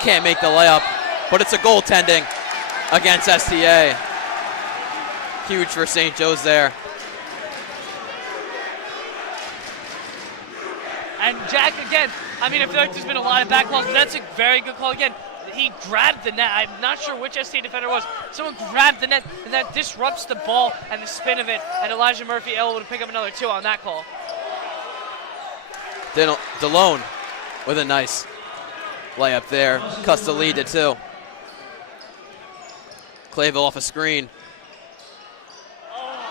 can't make the layup, but it's a goaltending against STA. Huge for St. Joe's there. And Jack, again, I mean, I feel like there's been a lot of back calls, but that's a very good call again. He grabbed the net. I'm not sure which STA defender it was. Someone grabbed the net, and that disrupts the ball and the spin of it, and Elijah Murphy able to pick up another 2 on that call. DeLone with a nice layup there. Cuts the lead to 2. Clayville off a screen.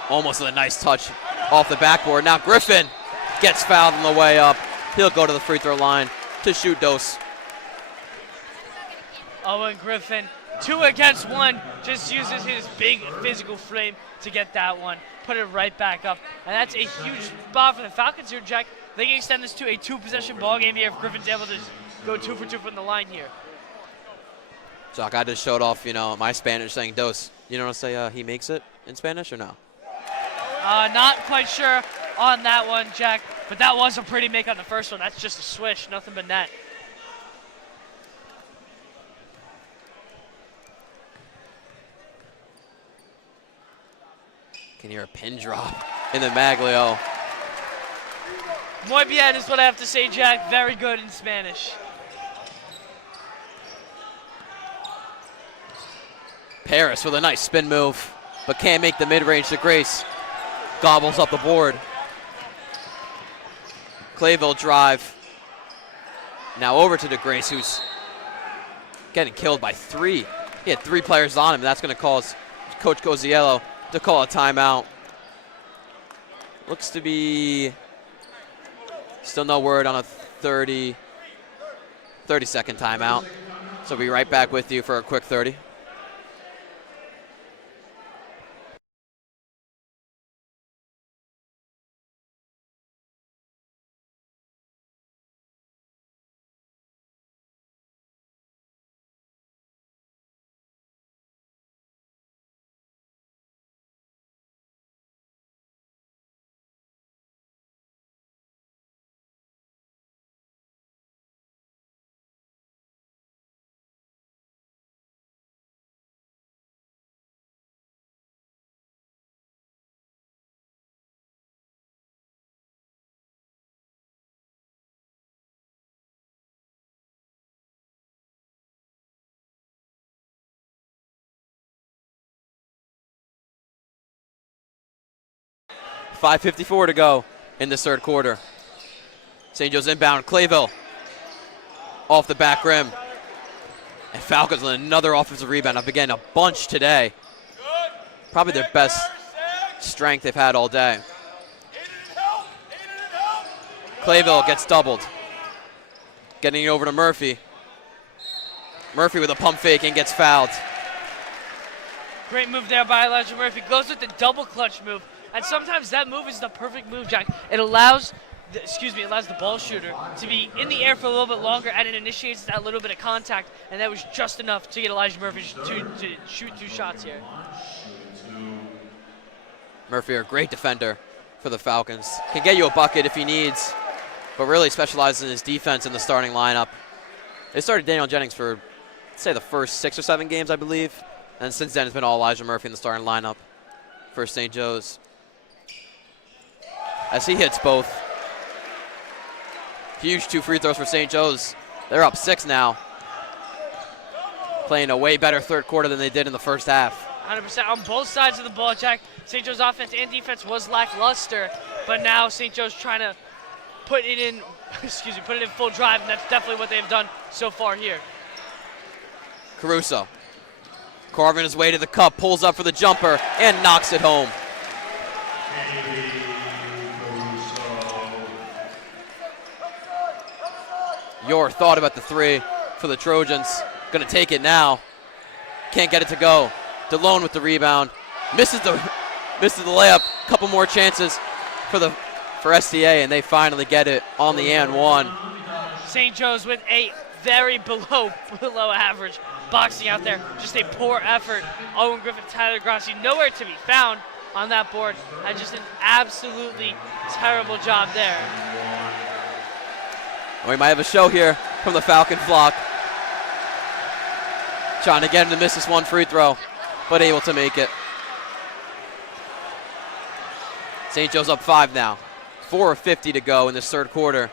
Almost with a nice touch off the backboard. Now Griffin gets fouled on the way up. He'll go to the free throw line to shoot dose. Owen Griffin, 2 against 1, just uses his big physical frame to get that one. Put it right back up. And that's a huge spot for the Falcons here, Jack. They can extend this to a 2-possession ball game here if Griffin's able to go 2 for 2 from the line here. Jock, I just showed off, my Spanish saying dos. You know what I say he makes it in Spanish or no? Not quite sure on that one, Jack, but that was a pretty make on the first one. That's just a swish, nothing but net. Can hear a pin drop in the Maglio. Muy bien is what I have to say, Jack. Very good in Spanish. Paris with a nice spin move, but can't make the mid-range to Grace. Gobbles up the board. Clayville drive. Now over to DeGrace, who's getting killed by 3. He had 3 players on him. That's going to cause Coach Coziello to call a timeout. Looks to be still no word on a 30-second timeout. So we'll be right back with you for a quick 30. .554 to go in this third quarter. St. Joe's inbound. Clayville off the back rim. And Falcons with another offensive rebound. Up again, a bunch today. Probably their best strength they've had all day. Clayville gets doubled. Getting it over to Murphy. Murphy with a pump fake and gets fouled. Great move there by Elijah Murphy. Goes with the double clutch move. And sometimes that move is the perfect move, Jack. It allows the ball shooter to be in the air for a little bit longer, and it initiates that little bit of contact, and that was just enough to get Elijah Murphy to shoot 2 shots here. Murphy, a great defender for the Falcons. Can get you a bucket if he needs, but really specializes in his defense in the starting lineup. They started Daniel Jennings for, say, the first 6 or 7 games, I believe, and since then it's been all Elijah Murphy in the starting lineup for St. Joe's. As he hits both. Huge 2 free throws for St. Joe's. They're up 6 now. Playing a way better third quarter than they did in the first half. 100% on both sides of the ball, Jack. St. Joe's offense and defense was lackluster, but now St. Joe's trying to put it in full drive, and that's definitely what they've done so far here. Caruso carving his way to the cup, pulls up for the jumper, and knocks it home. Your thought about the 3 for the Trojans. Gonna take it now. Can't get it to go. DeLone with the rebound. Misses the layup. Couple more chances for STA, and they finally get it on the and one. St. Joe's with a very below average boxing out there. Just a poor effort. Owen Griffin, Tyler Grassi, nowhere to be found on that board. And just an absolutely terrible job there. We might have a show here from the Falcon flock. Trying to get him to miss this 1 free throw, but able to make it. St. Joe's up 5 now. 4:50 to go in this third quarter.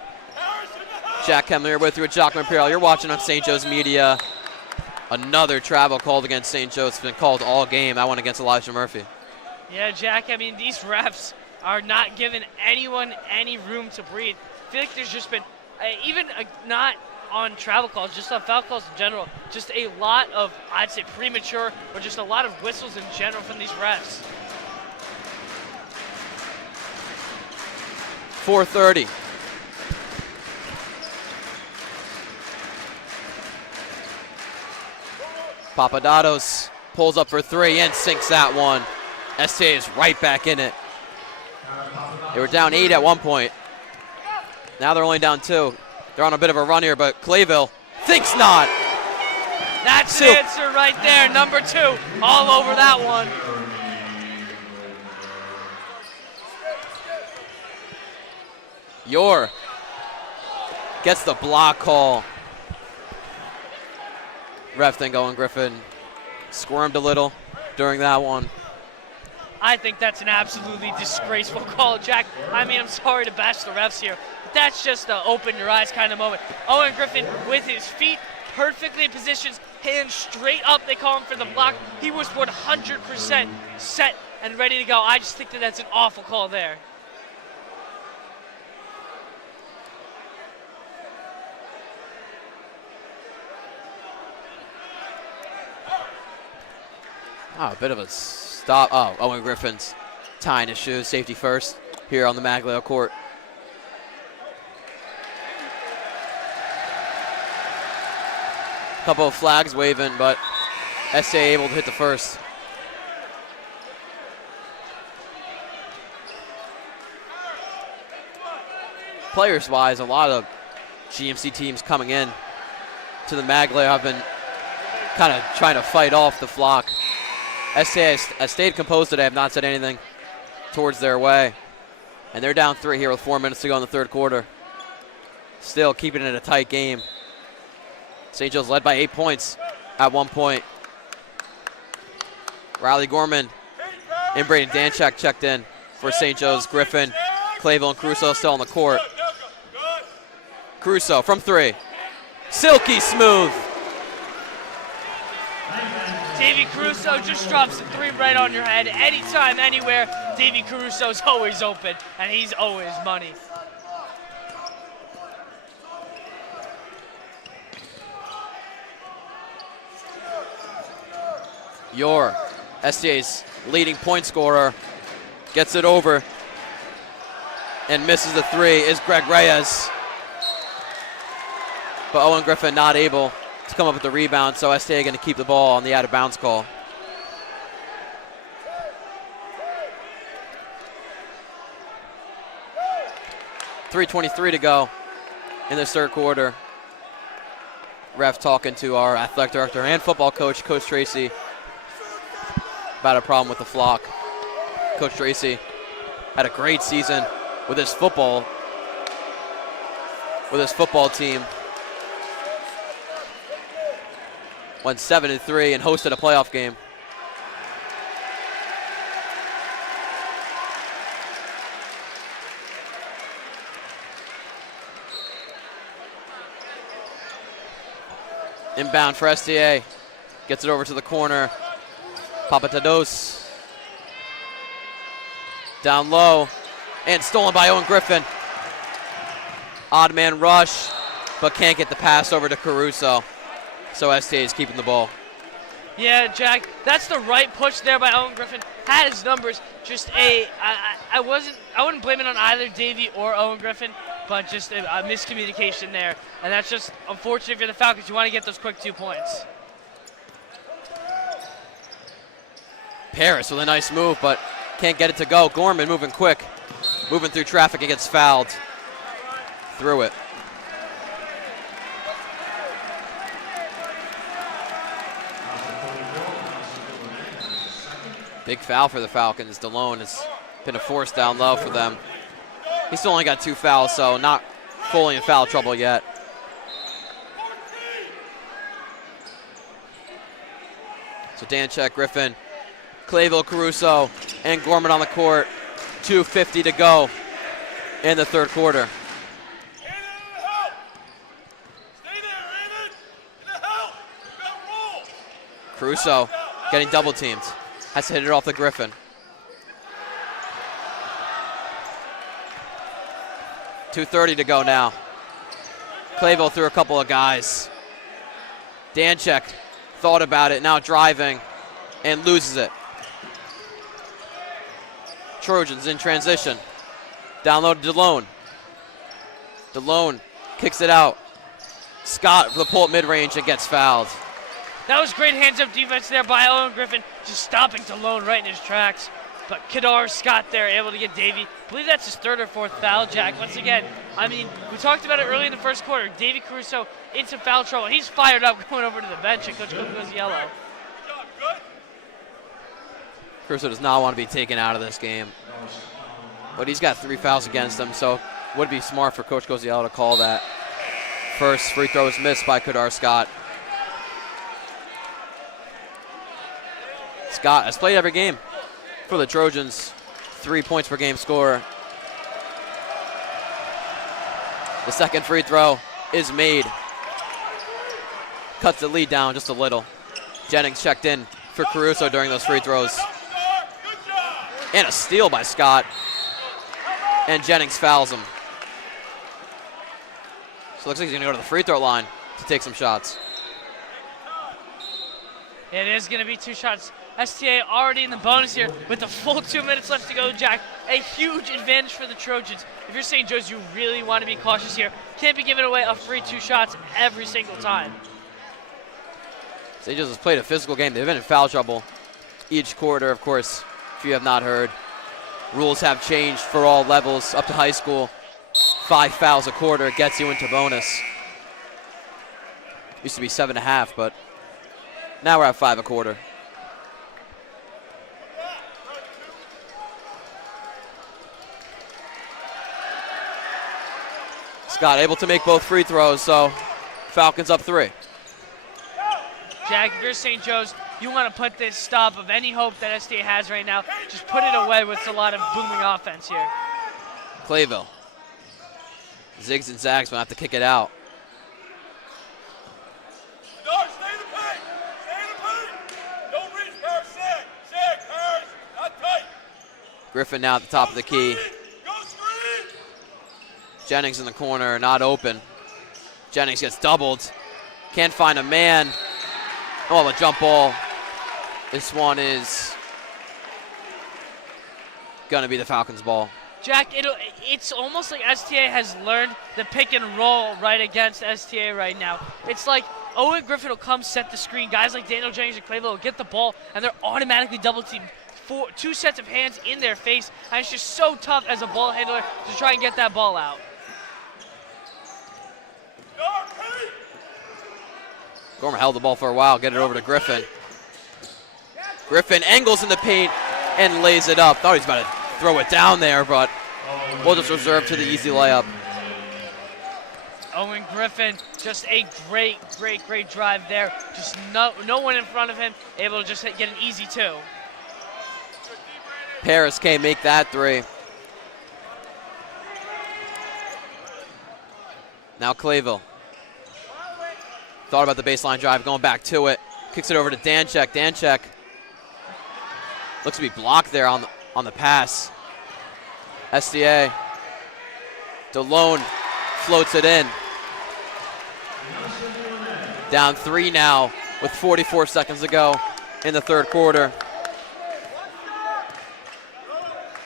Jack Kemler here with you with Jock Imperial. You're watching on St. Joe's Media. Another travel called against St. Joe's. It's been called all game. That one against Elijah Murphy. Yeah, Jack, I mean, these refs are not giving anyone any room to breathe. I feel like there's just been, not on travel calls, just on foul calls in general, just a lot of, I'd say, premature or just a lot of whistles in general from these refs. 4:30. Papadatos pulls up for 3 and sinks that one. STA is right back in it. They were down 8 at one point. Now they're only down 2. They're on a bit of a run here, but Clayville thinks not. That's the answer right there, number 2, all over that one. Yor gets the block call. Ref then going Griffin squirmed a little during that one. I think that's an absolutely disgraceful call, Jack. I mean, I'm sorry to bash the refs here, but that's just a open your eyes kind of moment. Owen Griffin with his feet perfectly positioned, hands straight up, they call him for the block. He was 100% set and ready to go. I just think that that's an awful call there. Oh, a bit of a stop. Oh, Owen Griffin's tying his shoes. Safety first here on the Maglio court. Couple of flags waving, but STA able to hit the first. Players-wise, a lot of GMC teams coming in to the Maglio have been kind of trying to fight off the flock. STA has stayed composed today, have not said anything towards their way. And they're down 3 here with 4 minutes to go in the third quarter. Still keeping it a tight game. St. Joe's led by 8 points at one point. Riley Gorman and Braden Danchak checked in for St. Joe's. Griffin, Clayville, and Caruso still on the court. Caruso from 3. Silky smooth. Davy Caruso just drops a 3 right on your head. Anytime, anywhere, Davy Caruso's always open, and he's always money. Your STA's leading point scorer gets it over and misses the 3 is Greg Reyes. But Owen Griffin not able to come up with the rebound, so STA going to keep the ball on the out of bounds call. .323 to go in this third quarter. Ref talking to our athletic director and football coach, Coach Tracy, about a problem with the flock. Coach Tracy had a great season with his football team. Went 7-3 and hosted a playoff game. Inbound for STA. Gets it over to the corner. Papatados. Down low. And stolen by Owen Griffin. Odd man rush, but can't get the pass over to Caruso. So STA is keeping the ball. Yeah, Jack, that's the right push there by Owen Griffin. Had his numbers, just I wouldn't blame it on either Davey or Owen Griffin, but just a miscommunication there. And that's just unfortunate if you're the Falcons. You want to get those quick 2 points. Paris with a nice move, but can't get it to go. Gorman moving quick, moving through traffic and gets fouled. Through it. Big foul for the Falcons. DeLone has been a force down low for them. He's still only got 2 fouls, so not fully in foul trouble yet. So Danchak, Griffin, Clayville, Caruso, and Gorman on the court. 2:50 to go in the third quarter. Caruso getting double teamed. Has to hit it off the Griffin. .230 to go now. Clayville threw a couple of guys. Danchak thought about it, now driving, and loses it. Trojans in transition. Down low to DeLone. DeLone kicks it out. Scott for the pull at mid-range and gets fouled. That was great hands-up defense there by Owen Griffin, just stopping DeLone right in his tracks. But Kadar Scott there able to get Davey. I believe that's his 3rd or 4th foul, Jack. Once again, I mean, we talked about it early in the first quarter. Davey Caruso into foul trouble. He's fired up going over to the bench, and Coach Cook goes yellow. Caruso does not want to be taken out of this game. But he's got 3 fouls against him, so would be smart for Coach Coziello to call that. First free throw is missed by Kadar Scott. Scott has played every game for the Trojans. 3 points per game scorer. The second free throw is made. Cuts the lead down just a little. Jennings checked in for Caruso during those free throws. And a steal by Scott. And Jennings fouls him. So it looks like he's going to go to the free throw line to take some shots. It is going to be 2 shots STA already in the bonus here with the full 2 minutes left to go, Jack. A huge advantage for the Trojans. If you're St. Joe's, you really want to be cautious here. Can't be giving away a free 2 shots every single time. St. Joe's has played a physical game. They've been in foul trouble each quarter, of course, if you have not heard. Rules have changed for all levels up to high school. 5 fouls a quarter gets you into bonus. Used to be 7.5, but now we're at 5 a quarter. Scott able to make both free throws, so Falcons up 3. Jack, if you're St. Joe's, you want to put this stop of any hope that STA has right now. Just put it away with a lot of booming offense here. Clayville. Zigs and zags will have to kick it out. Griffin now at the top of the key. Jennings in the corner, not open. Jennings gets doubled. Can't find a man. Oh, a jump ball. This one is gonna be the Falcons' ball. Jack, it's almost like STA has learned the pick and roll right against STA right now. It's like Owen Griffin will come set the screen. Guys like Daniel Jennings and Clayville will get the ball, and they're automatically double teamed. 2 sets of hands in their face, and it's just so tough as a ball handler to try and get that ball out. Gorman held the ball for a while, get it over to Griffin. Griffin angles in the paint and lays it up. Thought he was about to throw it down there, but we'll just reserve to the easy layup. Owen Griffin, just a great drive there. Just no one in front of him, able to just get an easy 2. Paris can't make that 3. Now Clayville. Thought about the baseline drive, going back to it. Kicks it over to Danchek. Danchek looks to be blocked there on the pass. SDA. DeLone floats it in. Down 3 now with 44 seconds to go in the third quarter.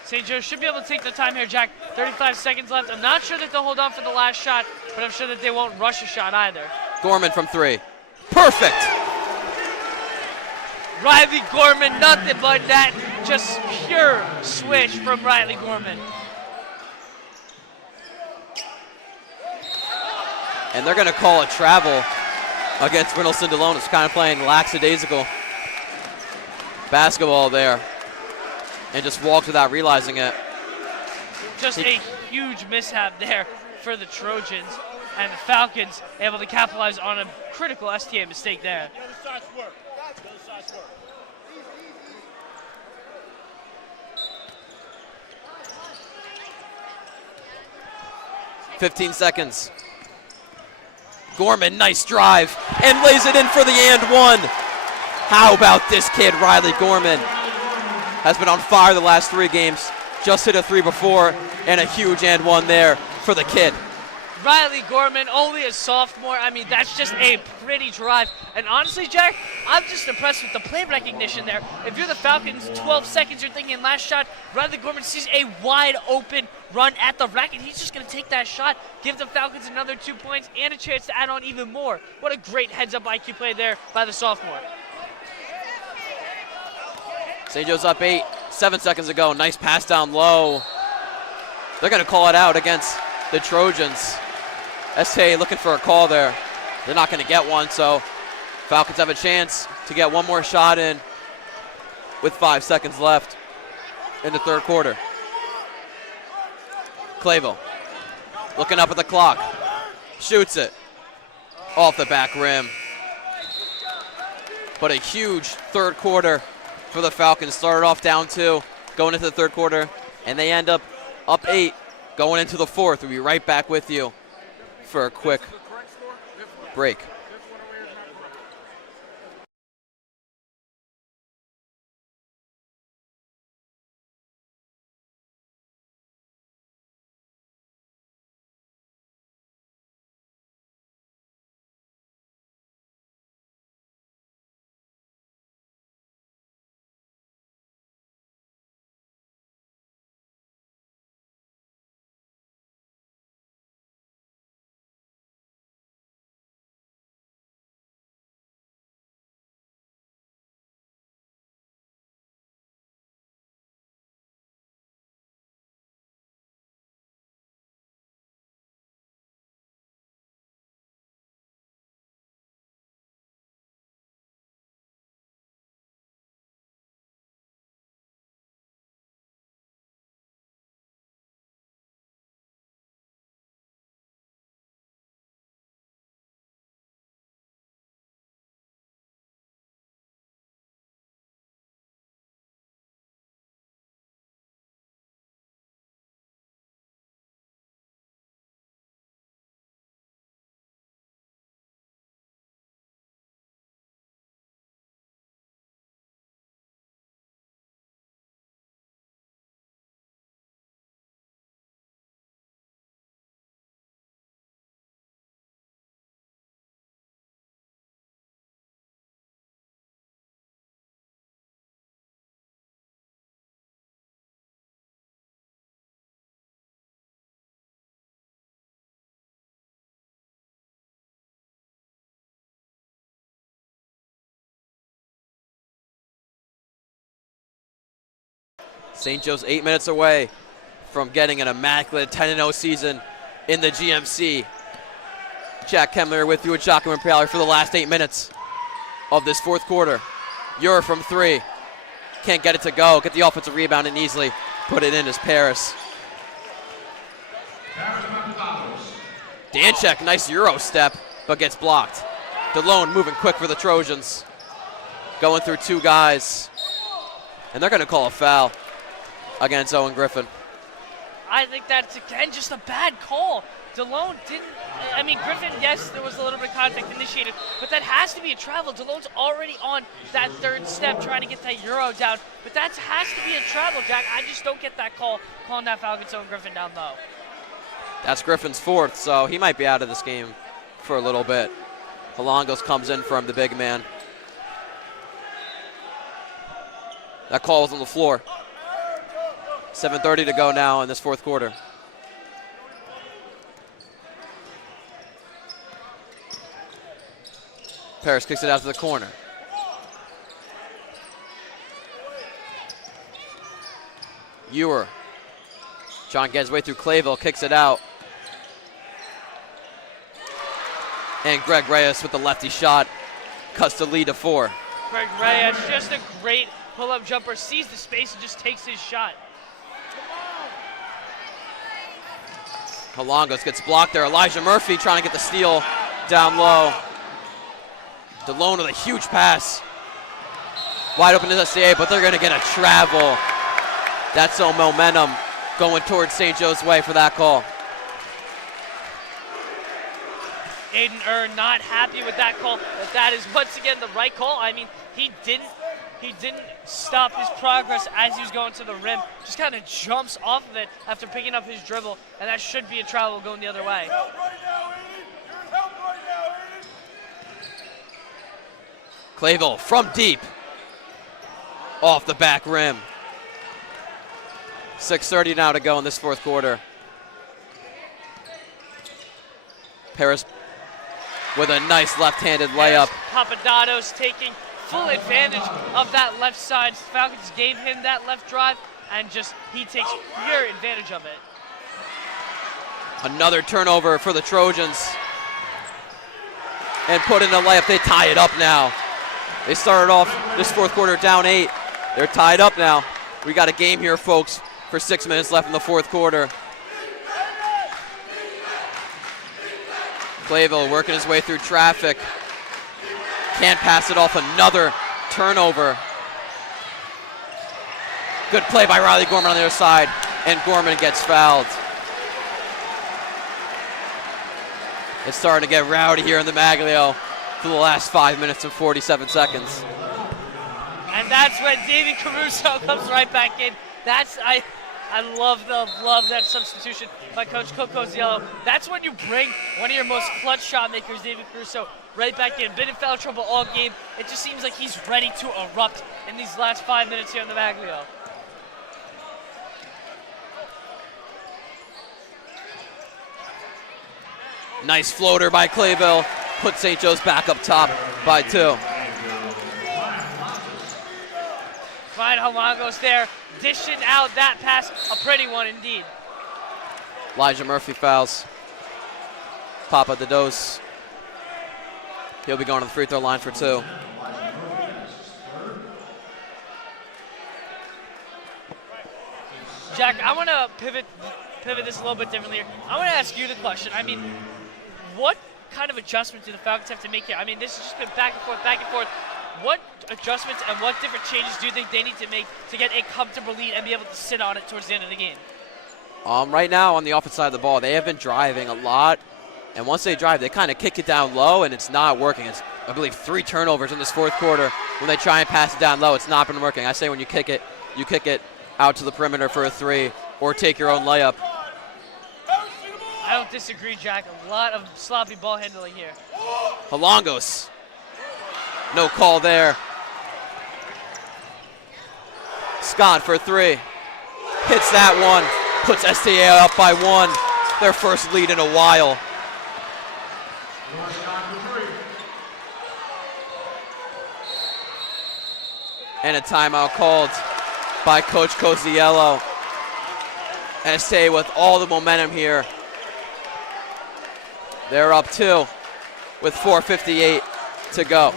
St. Joe should be able to take their time here, Jack. 35 seconds left. I'm not sure that they'll hold on for the last shot, but I'm sure that they won't rush a shot either. Gorman from 3. Perfect! Riley Gorman, nothing but that. Just pure switch from Riley Gorman. And they're going to call a travel against Riddleson DeLone. It's kind of playing lackadaisical basketball there. And just walked without realizing it. Just a huge mishap there for the Trojans. And the Falcons able to capitalize on a critical STA mistake there. 15 seconds. Gorman, nice drive, and lays it in for the and 1. How about this kid, Riley Gorman? Has been on fire the last 3 games. Just hit a 3 before, and a huge and 1 there for the kid. Riley Gorman, only a sophomore. I mean, that's just a pretty drive. And honestly, Jack, I'm just impressed with the play recognition there. If you're the Falcons, 12 seconds, you're thinking last shot. Riley Gorman sees a wide open run at the rack, and he's just going to take that shot, give the Falcons another 2 points and a chance to add on even more. What a great heads-up IQ play there by the sophomore. St. Joe's up 8, 7 seconds ago. Nice pass down low. They're going to call it out against the Trojans. STA looking for a call there. They're not going to get one, so Falcons have a chance to get one more shot in with 5 seconds left in the third quarter. Clayville looking up at the clock. Shoots it off the back rim. But a huge third quarter for the Falcons. Started off down 2, going into the third quarter, and they end up 8 going into the fourth. We'll be right back with you for a quick break. St. Joe's 8 minutes away from getting an immaculate 10-0 season in the GMC. Jack Kemmler with you with Jocko and Prowler for the last 8 minutes of this fourth quarter. Ewer from 3. Can't get it to go. Get the offensive rebound and easily put it in as Paris. Danchek, nice Euro step, but gets blocked. DeLone moving quick for the Trojans. Going through 2 guys. And they're going to call a foul against Owen Griffin. I think that's, again, just a bad call. DeLone didn't, I mean, Griffin, yes, there was a little bit of contact initiated, but that has to be a travel. DeLone's already on that 3rd step trying to get that Euro down, but that has to be a travel, Jack. I just don't get that call, calling that foul against Owen Griffin down low. That's Griffin's 4th, so he might be out of this game for a little bit. Holongos comes in from the big man. That call was on the floor. 7:30 to go now in this fourth quarter. Paris kicks it out to the corner. Ewer. John gets his way through Clayville, kicks it out. And Greg Reyes with the lefty shot cuts the lead to 4. Greg Reyes, just a great pull-up jumper, sees the space and just takes his shot. Holongos gets blocked there. Elijah Murphy trying to get the steal down low. DeLone with a huge pass. Wide open to SCA, but they're going to get a travel. That's some momentum going towards St. Joe's way for that call. Aiden not happy with that call, but that is once again the right call. I mean, he didn't stop his progress as he was going to the rim. Just kind of jumps off of it after picking up his dribble, and that should be a travel going the other way. Clayville from deep. Off the back rim. 6:30 now to go in this fourth quarter. Paris with a nice left-handed layup. Papadato's taking full advantage of that left side. Falcons gave him that left drive, and just he takes pure advantage of it. Another turnover for the Trojans. And put in a layup. They tie it up now. They started off this fourth quarter down 8. They're tied up now. We got a game here, folks, for 6 minutes left in the fourth quarter. Clayville working his way through traffic. Can't pass it off. Another turnover. Good play by Riley Gorman on the other side, and Gorman gets fouled. It's starting to get rowdy here in the Maglio for the last 5 minutes and 47 seconds. And that's when David Caruso comes right back in. I love that substitution by Coach Cook Coziello. That's when you bring one of your most clutch shot makers, David Caruso, right back in. Been in foul trouble all game. It just seems like he's ready to erupt in these last 5 minutes here in the Maglio. Nice floater by Clayville. Put St. Joe's back up top by 2. Clyde Holongos there, dishing out that pass. A pretty one indeed. Elijah Murphy fouls. Papadopoulos. He'll be going to the free throw line for 2. Jack, I want to pivot this a little bit differently here. I want to ask you the question. I mean, what kind of adjustment do the Falcons have to make here? I mean, this has just been back and forth, back and forth. What adjustments and what different changes do you think they need to make to get a comfortable lead and be able to sit on it towards the end of the game? Right now on the offensive side of the ball, they have been driving a lot. And once they drive, they kind of kick it down low, and it's not working. It's, I believe, 3 turnovers in this fourth quarter. When they try and pass it down low, it's not been working. I say when you kick it out to the perimeter for a 3 or take your own layup. I don't disagree, Jack. A lot of sloppy ball handling here. Holongos. No call there. Scott for 3. Hits that one. Puts STA up by 1. Their first lead in a while. And a timeout called by Coach Coziello. STA with all the momentum here. They're up 2 with 4:58 to go.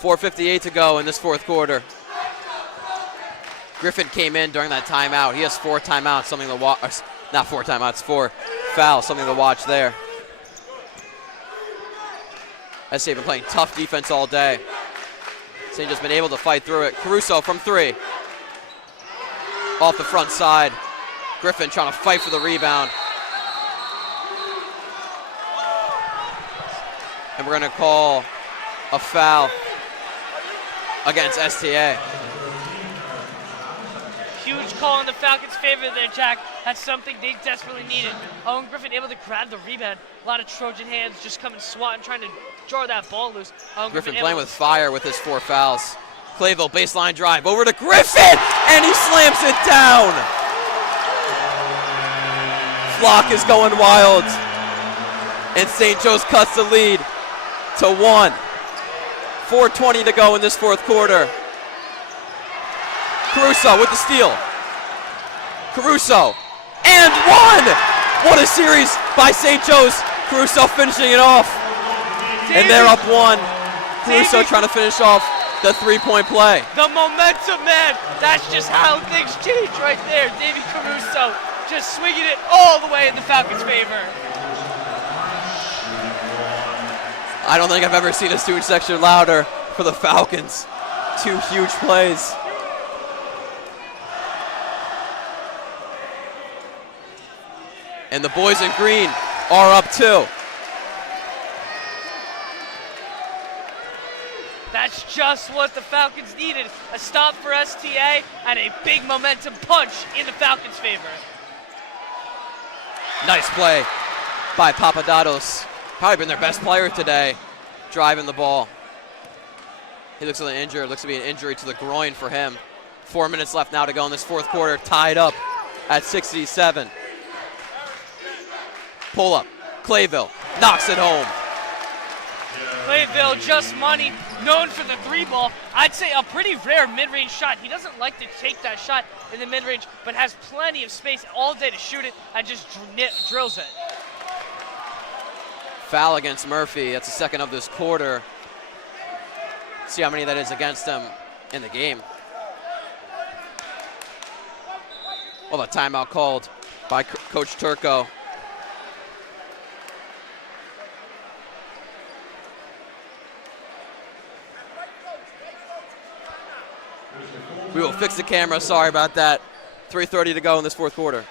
.458 to go in this fourth quarter. Griffin came in during that timeout. He has 4 timeouts, something to watch. Not 4 timeouts, 4 fouls, something to watch there. SC been playing tough defense all day. St. Joe's been able to fight through it. Caruso from 3. Off the front side. Griffin trying to fight for the rebound. And we're going to call a foul against STA. Huge call in the Falcons' favor there, Jack. That's something they desperately needed. Owen Griffin able to grab the rebound. A lot of Trojan hands just coming swatting, trying to draw that ball loose. Griffin playing with fire with his 4 fouls. Clayville baseline drive over to Griffin, and he slams it down. Flock is going wild, and St. Joe's cuts the lead to 1. 4:20 to go in this fourth quarter. Caruso with the steal. Caruso, and 1! What a series by St. Joe's. Caruso finishing it off. And they're up 1. Caruso trying to finish off the 3-point play. The momentum, man. That's just how things change right there. Davey Caruso just swinging it all the way in the Falcons' favor. I don't think I've ever seen a student section louder for the Falcons. 2 huge plays. And the boys in green are up 2. That's just what the Falcons needed. A stop for STA and a big momentum punch in the Falcons' favor. Nice play by Papadatos. Probably been their best player today, driving the ball. He looks a little injured. Looks to be an injury to the groin for him. 4 minutes left now to go in this fourth quarter. Tied up at 67. Pull up. Clayville knocks it home. Clayville, just money, known for the 3-ball. I'd say a pretty rare mid-range shot. He doesn't like to take that shot in the mid-range, but has plenty of space all day to shoot it and just drills it. Foul against Murphy. That's the second of this quarter. See how many that is against him in the game. Well, a timeout called by Coach Turco. We will fix the camera. Sorry about that. 3:30 to go in this fourth quarter.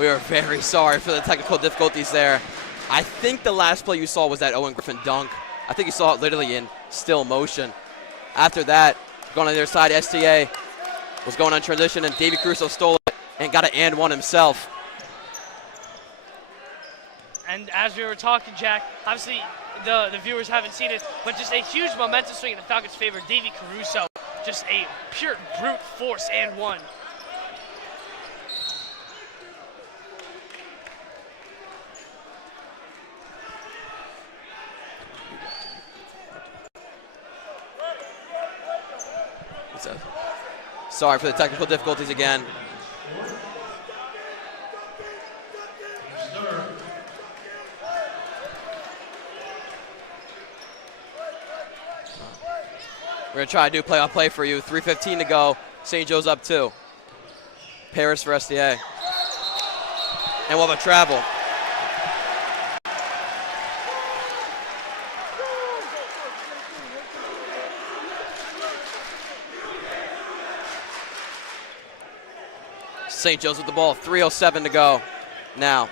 We are very sorry for the technical difficulties there. I think the last play you saw was that Owen Griffin dunk. I think you saw it literally in still motion. After that, going on the other side, STA was going on transition, and Davey Caruso stole it and got an and one himself. And as we were talking, Jack, obviously the viewers haven't seen it, but just a huge momentum swing in the Falcons' favor. Davey Caruso, just a pure brute force and one. Sorry for the technical difficulties again. We're going to try to do play-on-play for you. 3:15 to go. St. Joe's up 2. Paris for SDA. And we'll have a travel. St. Joe's with the ball. 3:07 to go now.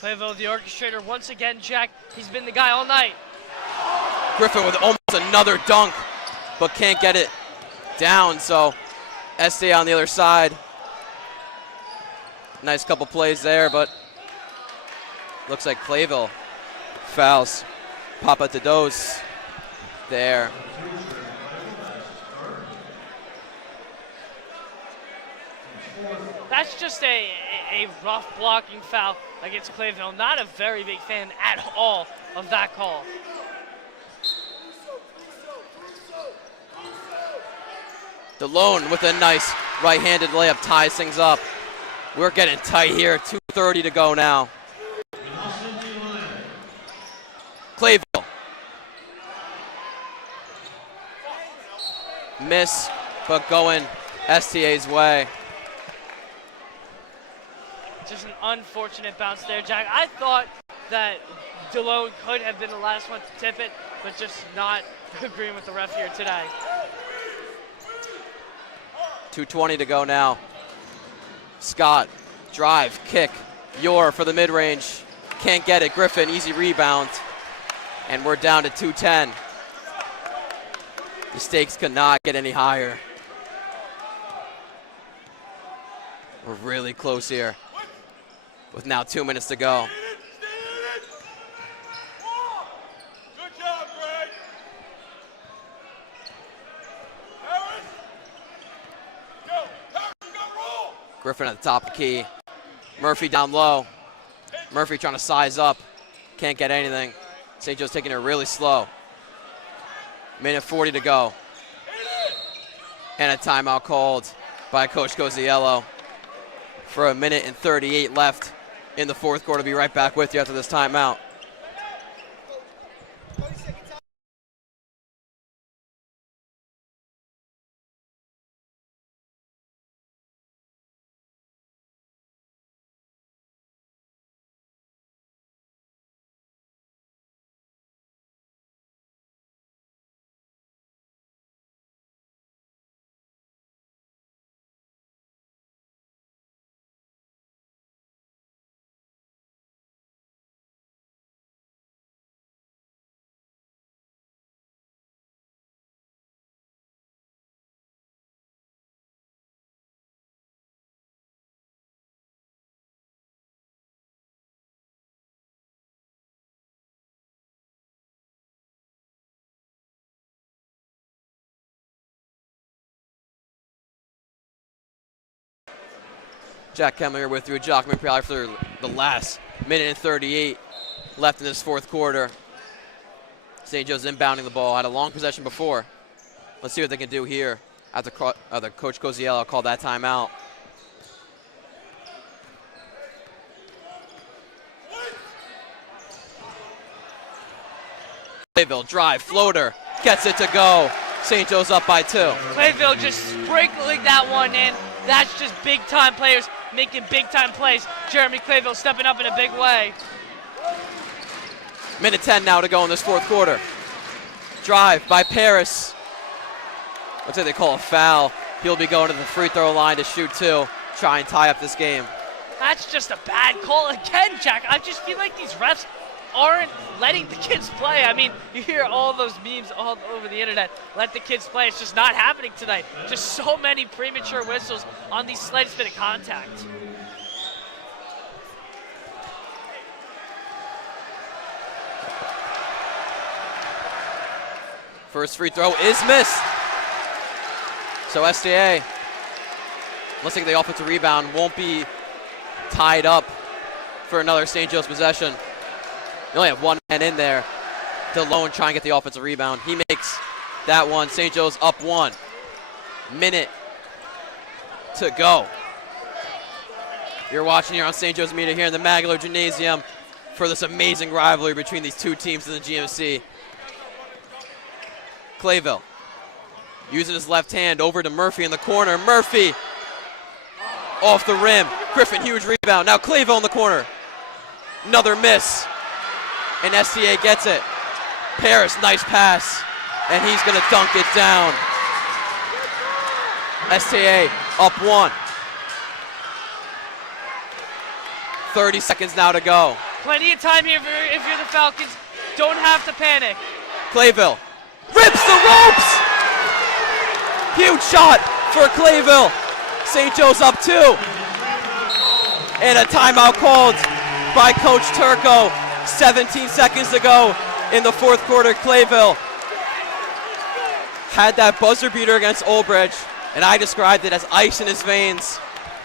Clayville, the orchestrator, once again, Jack. He's been the guy all night. Griffin with almost another dunk, but can't get it down. So SDA on the other side. Nice couple plays there, but looks like Clayville fouls Papa Tados there. That's just a rough blocking foul against Clayville. Not a very big fan at all of that call. DeLone with a nice right-handed layup ties things up. We're getting tight here. 2:30 to go now. Clayville. Miss, but going STA's way. Just an unfortunate bounce there, Jack. I thought that DeLone could have been the last one to tip it, but just not agreeing with the ref here today. 2:20 to go now. Scott, drive, kick. Yor for the mid-range. Can't get it. Griffin, easy rebound. And we're down to 2:10. The stakes could not get any higher. We're really close here with now 2 minutes to go. Good job, Greg. Go. Roll. Griffin at the top of the key. Murphy down low. Murphy trying to size up. Can't get anything. St. Joe's taking it really slow. Minute 40 to go. And a timeout called by Coach Coziello for a minute and 38 left in the fourth quarter. Be right back with you after this timeout. Jack Kemmel here with you, Jock McPrally for the last minute and 38 left in this fourth quarter. St. Joe's inbounding the ball. Had a long possession before. Let's see what they can do here after Coach Coziello called that timeout. Clayville drive, floater, gets it to go. St. Joe's up by 2. Clayville just sprinkling that one in. That's just big-time players making big-time plays. Jeremy Clayville stepping up in a big way. Minute 10 now to go in this fourth quarter. Drive by Paris. Looks like they call a foul. He'll be going to the free throw line to shoot 2, try and tie up this game. That's just a bad call again, Jack. I just feel like these refs aren't letting the kids play. I mean, you hear all those memes all over the internet. Let the kids play. It's just not happening tonight. Just so many premature whistles on the slightest bit of contact. First free throw is missed. So STA, looks like the offensive rebound won't be tied up for another St. Joe's possession. You only have one man in there. DeLone trying to get the offensive rebound. He makes that one. St. Joe's up 1. Minute to go. You're watching here on St. Joe's Media here in the Maglow Gymnasium for this amazing rivalry between these two teams in the GMC. Clayville using his left hand over to Murphy in the corner. Murphy off the rim. Griffin, huge rebound. Now Clayville in the corner. Another miss. And STA gets it. Paris, nice pass. And he's going to dunk it down. STA up 1. 30 seconds now to go. Plenty of time here if you're the Falcons. Don't have to panic. Clayville rips the ropes! Huge shot for Clayville. St. Joe's up 2. And a timeout called by Coach Turco. 17 seconds to go in the fourth quarter. Clayville had that buzzer beater against Olbridge, and I described it as ice in his veins.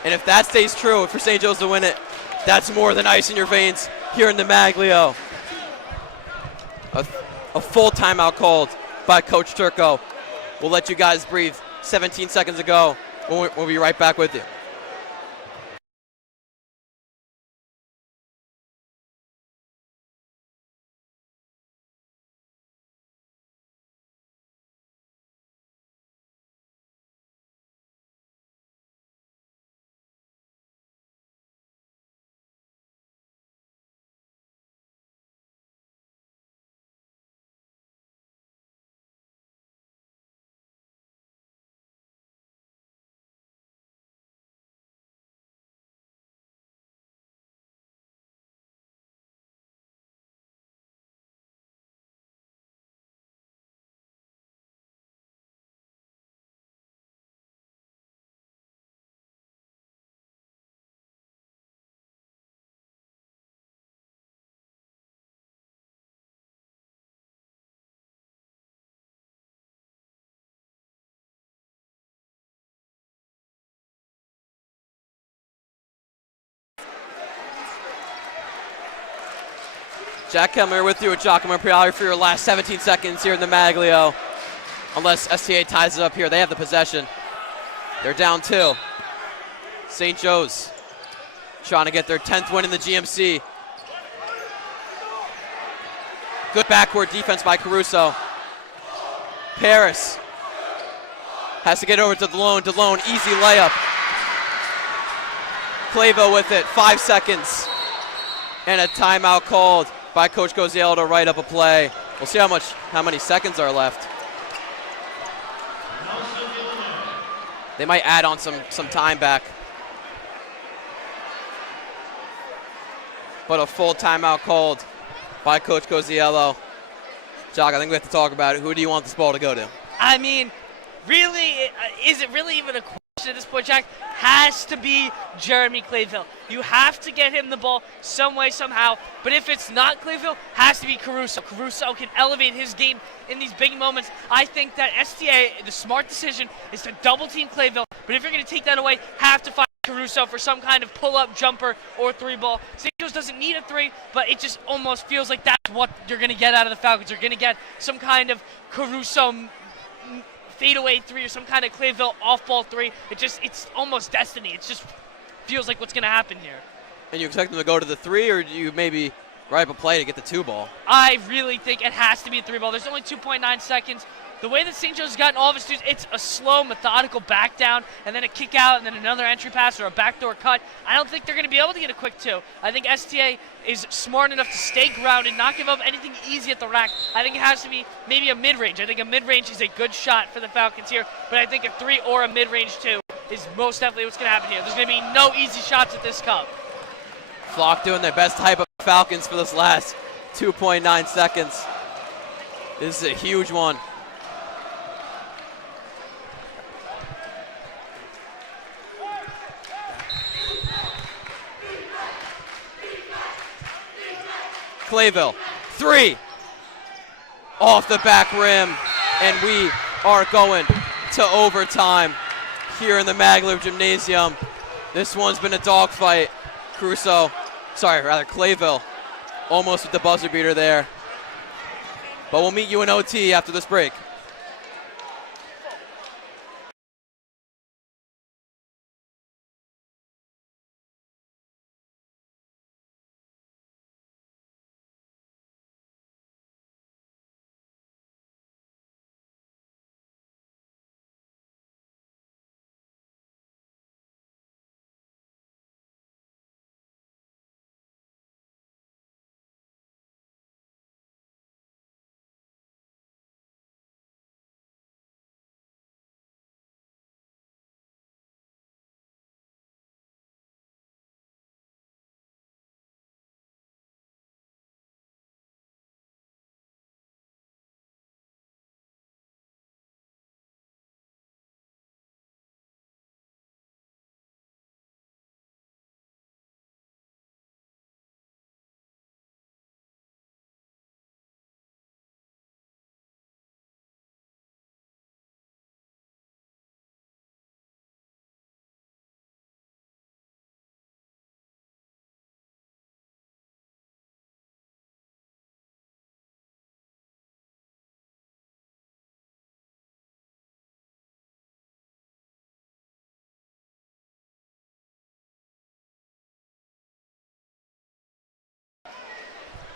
And if that stays true for St. Joe's to win it, that's more than ice in your veins here in the Maglio. A full timeout called by Coach Turco. We'll let you guys breathe. 17 seconds to go. We'll be right back with you. Jack Kelmer with you with Giacomo Priali for your last 17 seconds here in the Maglio. Unless STA ties it up here. They have the possession. They're down 2. St. Joe's trying to get their 10th win in the GMC. Good backward defense by Caruso. Paris has to get over to DeLone. DeLone, easy layup. Clayville with it, 5 seconds. And a timeout called by Coach Goziello to write up a play. We'll see how many seconds are left. They might add on some time back. But a full timeout called by Coach Goziello. Jock, I think we have to talk about it. Who do you want this ball to go to? I mean, really, is it really even a question at this point, Jack? Has to be Jeremy Clayville. You have to get him the ball some way, somehow. But if it's not Clayville, has to be Caruso. Caruso can elevate his game in these big moments. I think that STA, the smart decision is to double team Clayville. But if you're going to take that away, have to find Caruso for some kind of pull-up jumper or 3-ball. St. Joe's doesn't need a 3, but it just almost feels like that's what you're going to get out of the Falcons. You're going to get some kind of Caruso fadeaway 3 or some kind of Clayville off-ball 3. It's almost destiny. It just feels like what's going to happen here. And you expect them to go to the 3, or do you maybe write up a play to get the 2 ball? I really think it has to be a 3-ball. There's only 2.9 seconds the way that St. Joe's has gotten all of its dudes, it's a slow, methodical back down, and then a kick out, and then another entry pass or a backdoor cut. I don't think they're going to be able to get a quick 2. I think STA is smart enough to stay grounded, not give up anything easy at the rack. I think it has to be maybe a mid-range. I think a mid-range is a good shot for the Falcons here, but I think a 3 or a mid-range 2 is most definitely what's going to happen here. There's going to be no easy shots at this cup. Flock doing their best type of Falcons for this last 2.9 seconds. This is a huge one. Clayville, 3, off the back rim, and we are going to overtime here in the Magler Gymnasium. This one's been a dogfight. Clayville, almost with the buzzer beater there. But we'll meet you in OT after this break.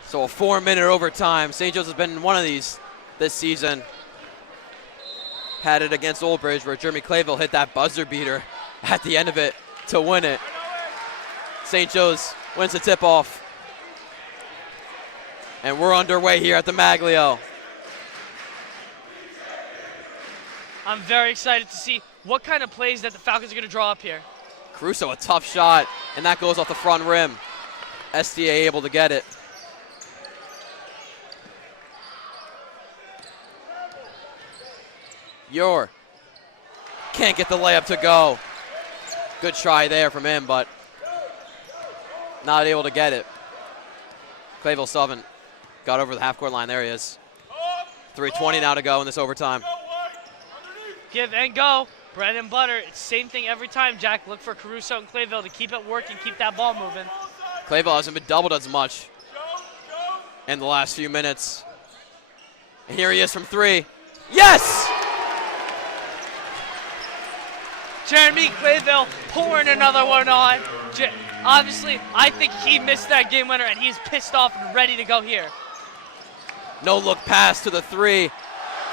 So a 4-minute overtime. St. Joe's has been in one of these this season. Had it against Old Bridge where Jeremy Clayville hit that buzzer beater at the end of it to win it. St. Joe's wins the tip-off. And we're underway here at the Maglio. I'm very excited to see what kind of plays that the Falcons are going to draw up here. Caruso, a tough shot, and that goes off the front rim. STA able to get it. Can't get the layup to go. Good try there from him, but not able to get it. Clayville still haven't got over the half-court line. There he is. 3:20 now to go in this overtime. Give and go. Bread and butter. It's the same thing every time, Jack. Look for Caruso and Clayville to keep it working, keep that ball moving. Clayville hasn't been doubled as much in the last few minutes. And here he is from 3. Yes! Jeremy Clayville pouring another one on. Obviously, I think he missed that game winner, and he's pissed off and ready to go here. No look pass to the 3.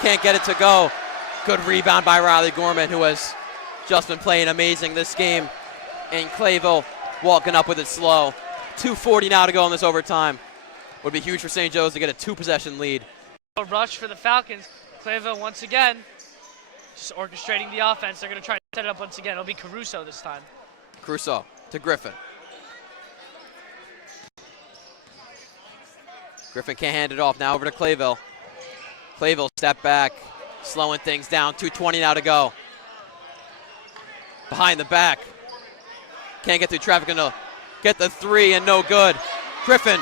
Can't get it to go. Good rebound by Riley Gorman, who has just been playing amazing this game. And Clayville walking up with it slow. 2:40 now to go in this overtime. Would be huge for St. Joe's to get a 2-possession lead. A rush for the Falcons. Clayville once again just orchestrating the offense. They're going to try to set it up once again. It'll be Caruso this time. Caruso to Griffin. Griffin can't hand it off. Now over to Clayville. Clayville step back, slowing things down. 2:20 now to go. Behind the back. Can't get through traffic. Gonna get the 3 and no good. Griffin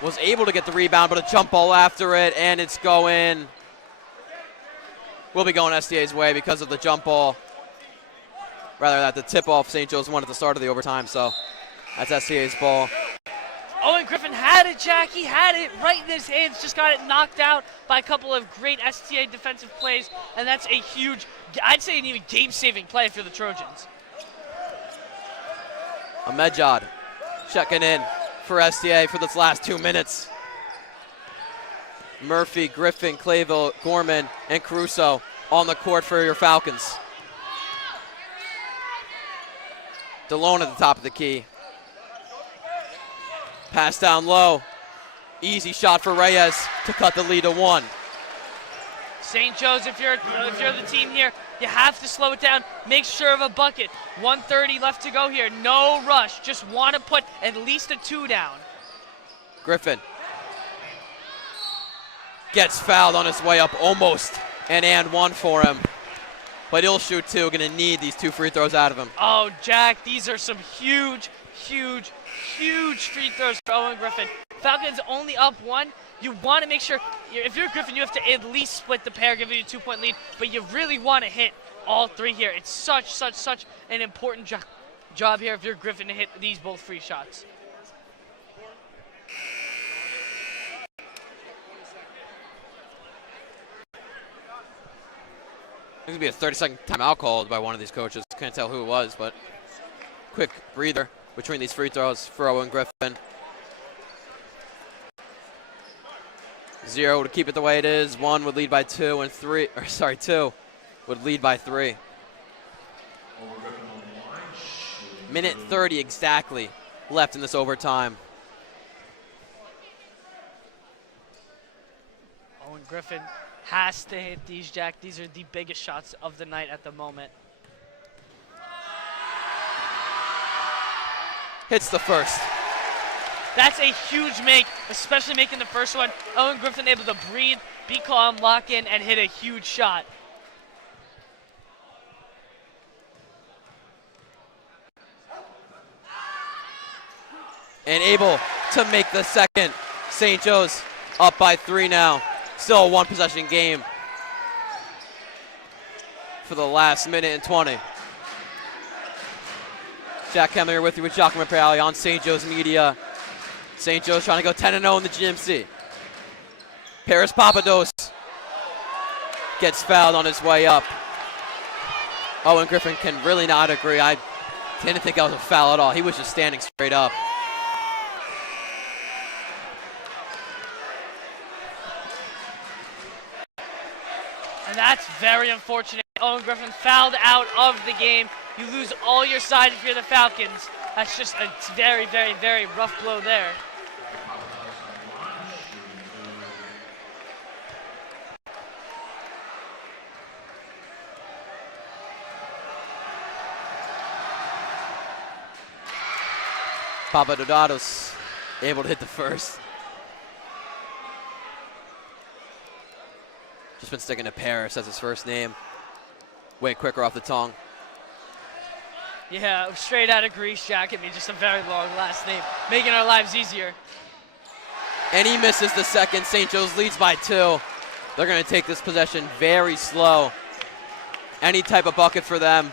was able to get the rebound, but a jump ball after it, and it's going. Will be going STA's way because of the jump ball. Rather, that the tip-off St. Joe's won at the start of the overtime, so that's STA's ball. Owen Griffin had it, Jack. He had it right in his hands. Just got it knocked out by a couple of great STA defensive plays, and that's a huge, I'd say an even game-saving play for the Trojans. Ahmedjad checking in for STA for this last 2 minutes. Murphy, Griffin, Clayville, Gorman, and Caruso on the court for your Falcons. DeLone at the top of the key. Pass down low. Easy shot for Reyes to cut the lead to 1. St. Joe's, if you're the team here, you have to slow it down. Make sure of a bucket. 1:30 left to go here. No rush. Just want to put at least a 2 down. Griffin gets fouled on his way up, almost an and 1 for him. But he'll shoot 2. Going to need these 2 free throws out of him. Oh, Jack, these are some huge free throws for Owen Griffin. Falcons only up 1. You want to make sure, if you're Griffin, you have to at least split the pair, give you a 2-point lead, but you really want to hit all 3 here. It's such an important job here if you're Griffin to hit these both free shots. There's going to be a 30-second timeout called by one of these coaches. Can't tell who it was, but quick breather between these free throws for Owen Griffin. 0 to keep it the way it is. 1 would lead by 2, and 2 would lead by 3. Minute 30 exactly left in this overtime. Owen Griffin has to hit these, Jack. These are the biggest shots of the night at the moment. Hits the first. That's a huge make, especially making the first one. Owen Griffin able to breathe, be calm, lock in, and hit a huge shot. And able to make the second. St. Joe's up by 3 now. Still a 1-possession game for the last minute and 20. Jack Kemler here with you with Giacomo Perali on St. Joe's Media. St. Joe's trying to go 10-0 in the GMC. Paris Papados gets fouled on his way up. Owen Griffin can really not agree. I didn't think that was a foul at all. He was just standing straight up. And that's very unfortunate. Owen Griffin fouled out of the game. You lose all your side if you're the Falcons. That's just a very rough blow there. Papadodatos able to hit the first. Just been sticking to Paris as his first name. Way quicker off the tongue. Yeah, straight out of Greece, Jack. I mean, just a very long last name, making our lives easier. And he misses the second. St. Joe's leads by 2. They're going to take this possession very slow. Any type of bucket for them,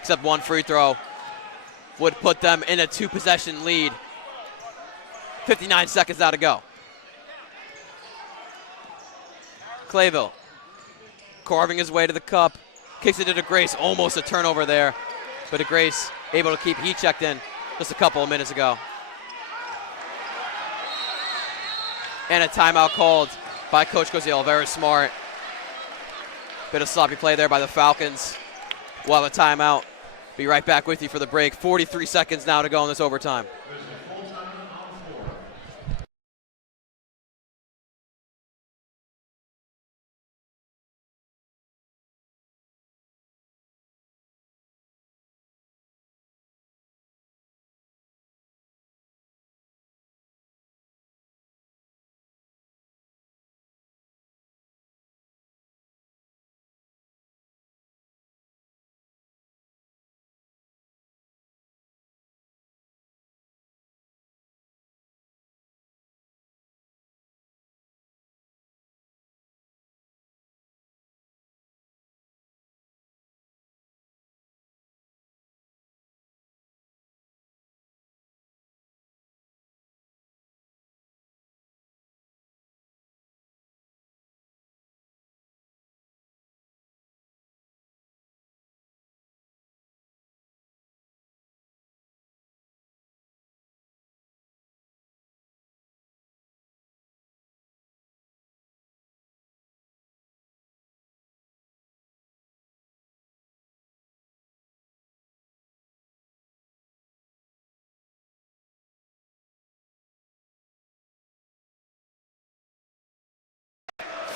except 1 free throw, would put them in a 2-possession lead. 59 seconds now to go. Clayville carving his way to the cup. Kicks it to DeGrace. Almost a turnover there. But DeGrace able to keep. He checked in just a couple of minutes ago. And a timeout called by Coach Koziel. Very smart. Bit of sloppy play there by the Falcons. We'll have a timeout. Be right back with you for the break. 43 seconds now to go in this overtime.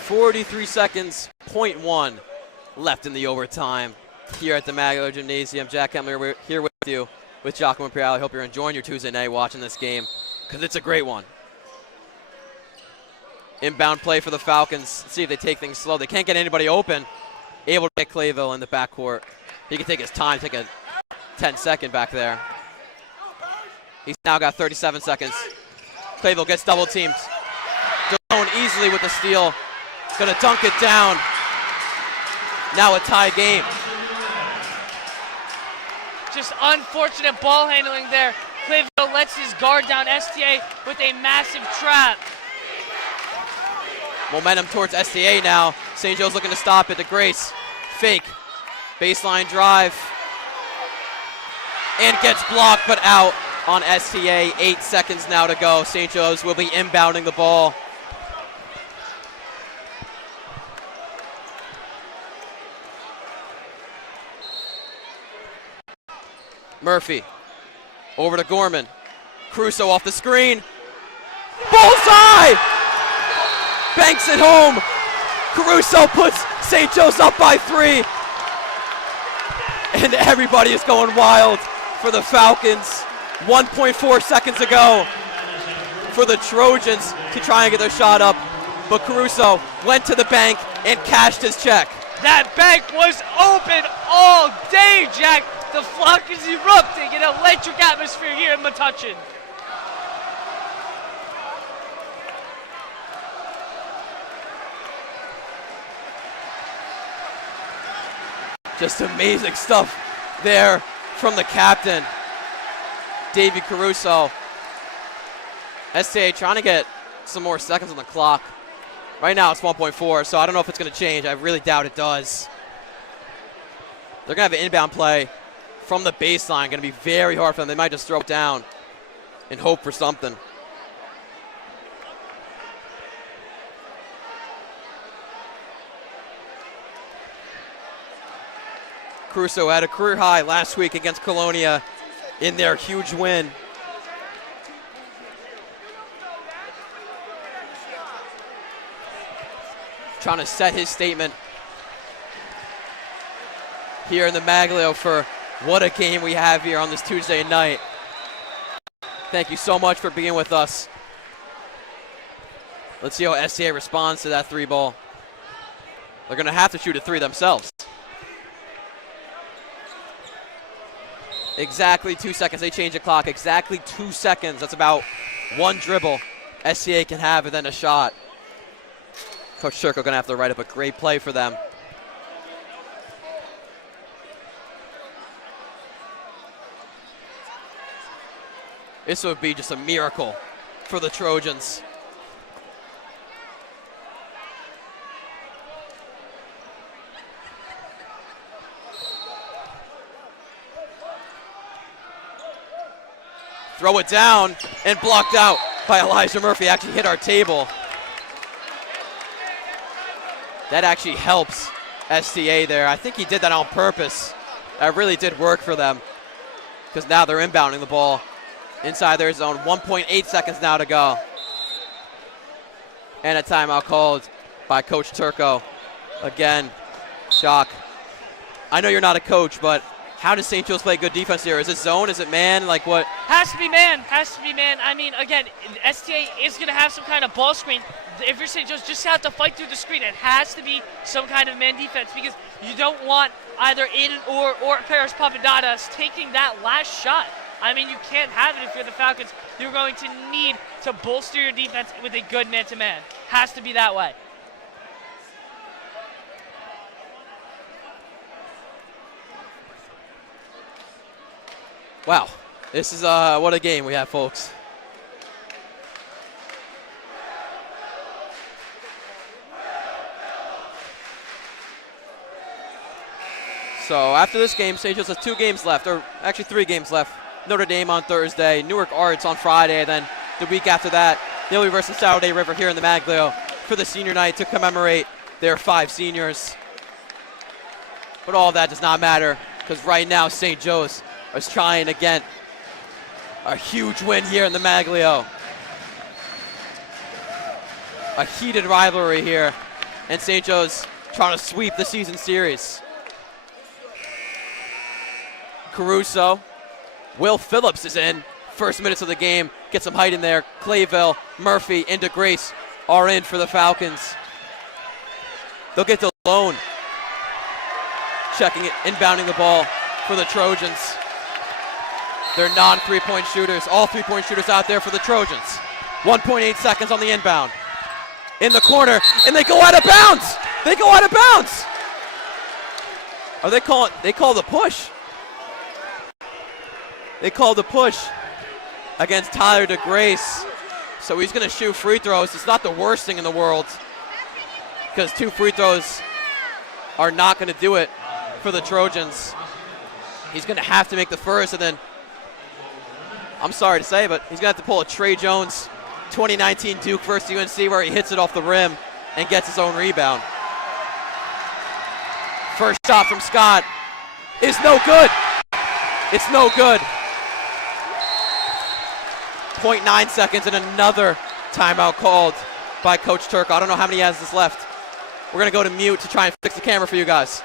43 seconds, .1 left in the overtime here at the Magdalene Gymnasium. Jack Kemler here with you with Giacomo Priali. I hope you're enjoying your Tuesday night watching this game because it's a great one. Inbound play for the Falcons. Let's see if they take things slow. They can't get anybody open. Able to get Clayville in the backcourt. He can take his time, take a 10-second back there. He's now got 37 seconds. Clayville gets double teamed. DeLone easily with the steal. Gonna dunk it down. Now a tie game. Just unfortunate ball handling there. Clayville lets his guard down. STA with a massive trap. Momentum towards STA now. St. Joe's looking to stop it to Grace. Fake. Baseline drive. And gets blocked but out on STA. 8 seconds now to go. St. Joe's will be inbounding the ball. Murphy over to Gorman. Crusoe off the screen. Bullseye! Banks it home. Caruso puts St. Joe's up by 3. And everybody is going wild for the Falcons. 1.4 seconds ago for the Trojans to try and get their shot up. But Caruso went to the bank and cashed his check. That bank was open all day, Jack. The flock is erupting, an electric atmosphere here in Metuchen. Just amazing stuff there from the captain, Davey Caruso. STA trying to get some more seconds on the clock. Right now it's 1.4, so I don't know if it's going to change. I really doubt it does. They're going to have an inbound play from the baseline. Going to be very hard for them. They might just throw it down and hope for something. Caruso had a career high last week against Colonia in their huge win. Trying to set his statement here in the Maglio for what a game we have here on this Tuesday night. Thank you so much for being with us. Let's see how STA responds to that 3 ball. They're going to have to shoot a 3 themselves. Exactly 2 seconds. They change the clock. Exactly 2 seconds. That's about 1 dribble STA can have and then a shot. Coach Turco going to have to write up a great play for them. This would be just a miracle for the Trojans. Throw it down and blocked out by Elijah Murphy. Actually hit our table. That actually helps STA there. I think he did that on purpose. That really did work for them because now they're inbounding the ball inside their zone. 1.8 seconds now to go. And a timeout called by Coach Turco. Again, Shock. I know you're not a coach, but how does St. Joe's play good defense here? Is it zone? Is it man? Like what? Has to be man. Has to be man. I mean, again, STA is going to have some kind of ball screen. If you're St. Joe's, just have to fight through the screen. It has to be some kind of man defense because you don't want either Aiden or Paris Papadopoulos taking that last shot. I mean, you can't have it if you're the Falcons. You're going to need to bolster your defense with a good man-to-man. Has to be that way. Wow, this is what a game we have, folks. So after this game, St. Joe's has 2 games left, or actually 3 games left. Notre Dame on Thursday, Newark Arts on Friday, then the week after that, they'll be versus Saturday River here in the Maglio for the senior night to commemorate their 5 seniors. But all of that does not matter because right now St. Joe's is trying to get a huge win here in the Maglio. A heated rivalry here and St. Joe's trying to sweep the season series. Caruso. Will Phillips is in. First minutes of the game. Get some height in there. Clayville, Murphy, and DeGrace are in for the Falcons. They'll get to Lone. Checking it, inbounding the ball for the Trojans. They're non-3-point shooters. All 3-point shooters out there for the Trojans. 1.8 seconds on the inbound. In the corner, and they go out of bounds. They go out of bounds. Are they calling? They call the push. They call the push against Tyler DeGrace. So he's going to shoot free throws. It's not the worst thing in the world because 2 free throws are not going to do it for the Trojans. He's going to have to make the first, and then, I'm sorry to say, but he's going to have to pull a Trey Jones 2019 Duke versus UNC where he hits it off the rim and gets his own rebound. First shot from Scott is no good. It's no good. 0.9 seconds and another timeout called by Coach Turk. I don't know how many he has this left. We're going to go to mute to try and fix the camera for you guys.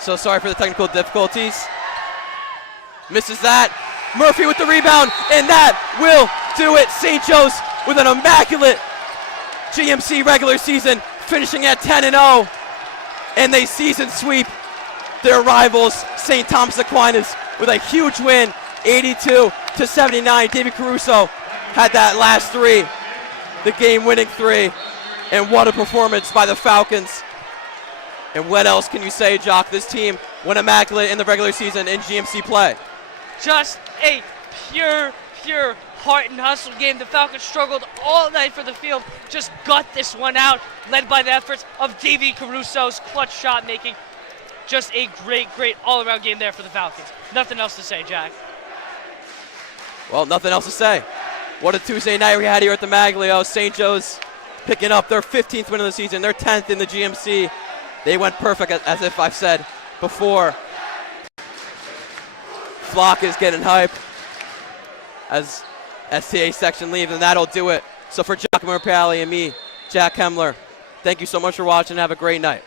So sorry for the technical difficulties. Misses that. Murphy with the rebound, and that will do it. St. Joe's with an immaculate GMC regular season, finishing at 10-0, and they season sweep their rivals, St. Thomas Aquinas, with a huge win, 82-79. David Caruso had that last 3, the game-winning 3, and what a performance by the Falcons. And what else can you say, Jock? This team went immaculate in the regular season in GMC play. Just a pure heart and hustle game. The Falcons struggled all night for the field, just got this one out, led by the efforts of Davey Caruso's clutch shot making. Just a great all-around game there for the Falcons. Nothing else to say, Jack. Well, nothing else to say. What a Tuesday night we had here at the Maglio. St. Joe's picking up their 15th win of the season, their 10th in the GMC. They went perfect, as if I've said before. Flock is getting hype as STA section leaves, and that'll do it. So for Giacomo Rapali and me, Jack Hemler, thank you so much for watching. Have a great night.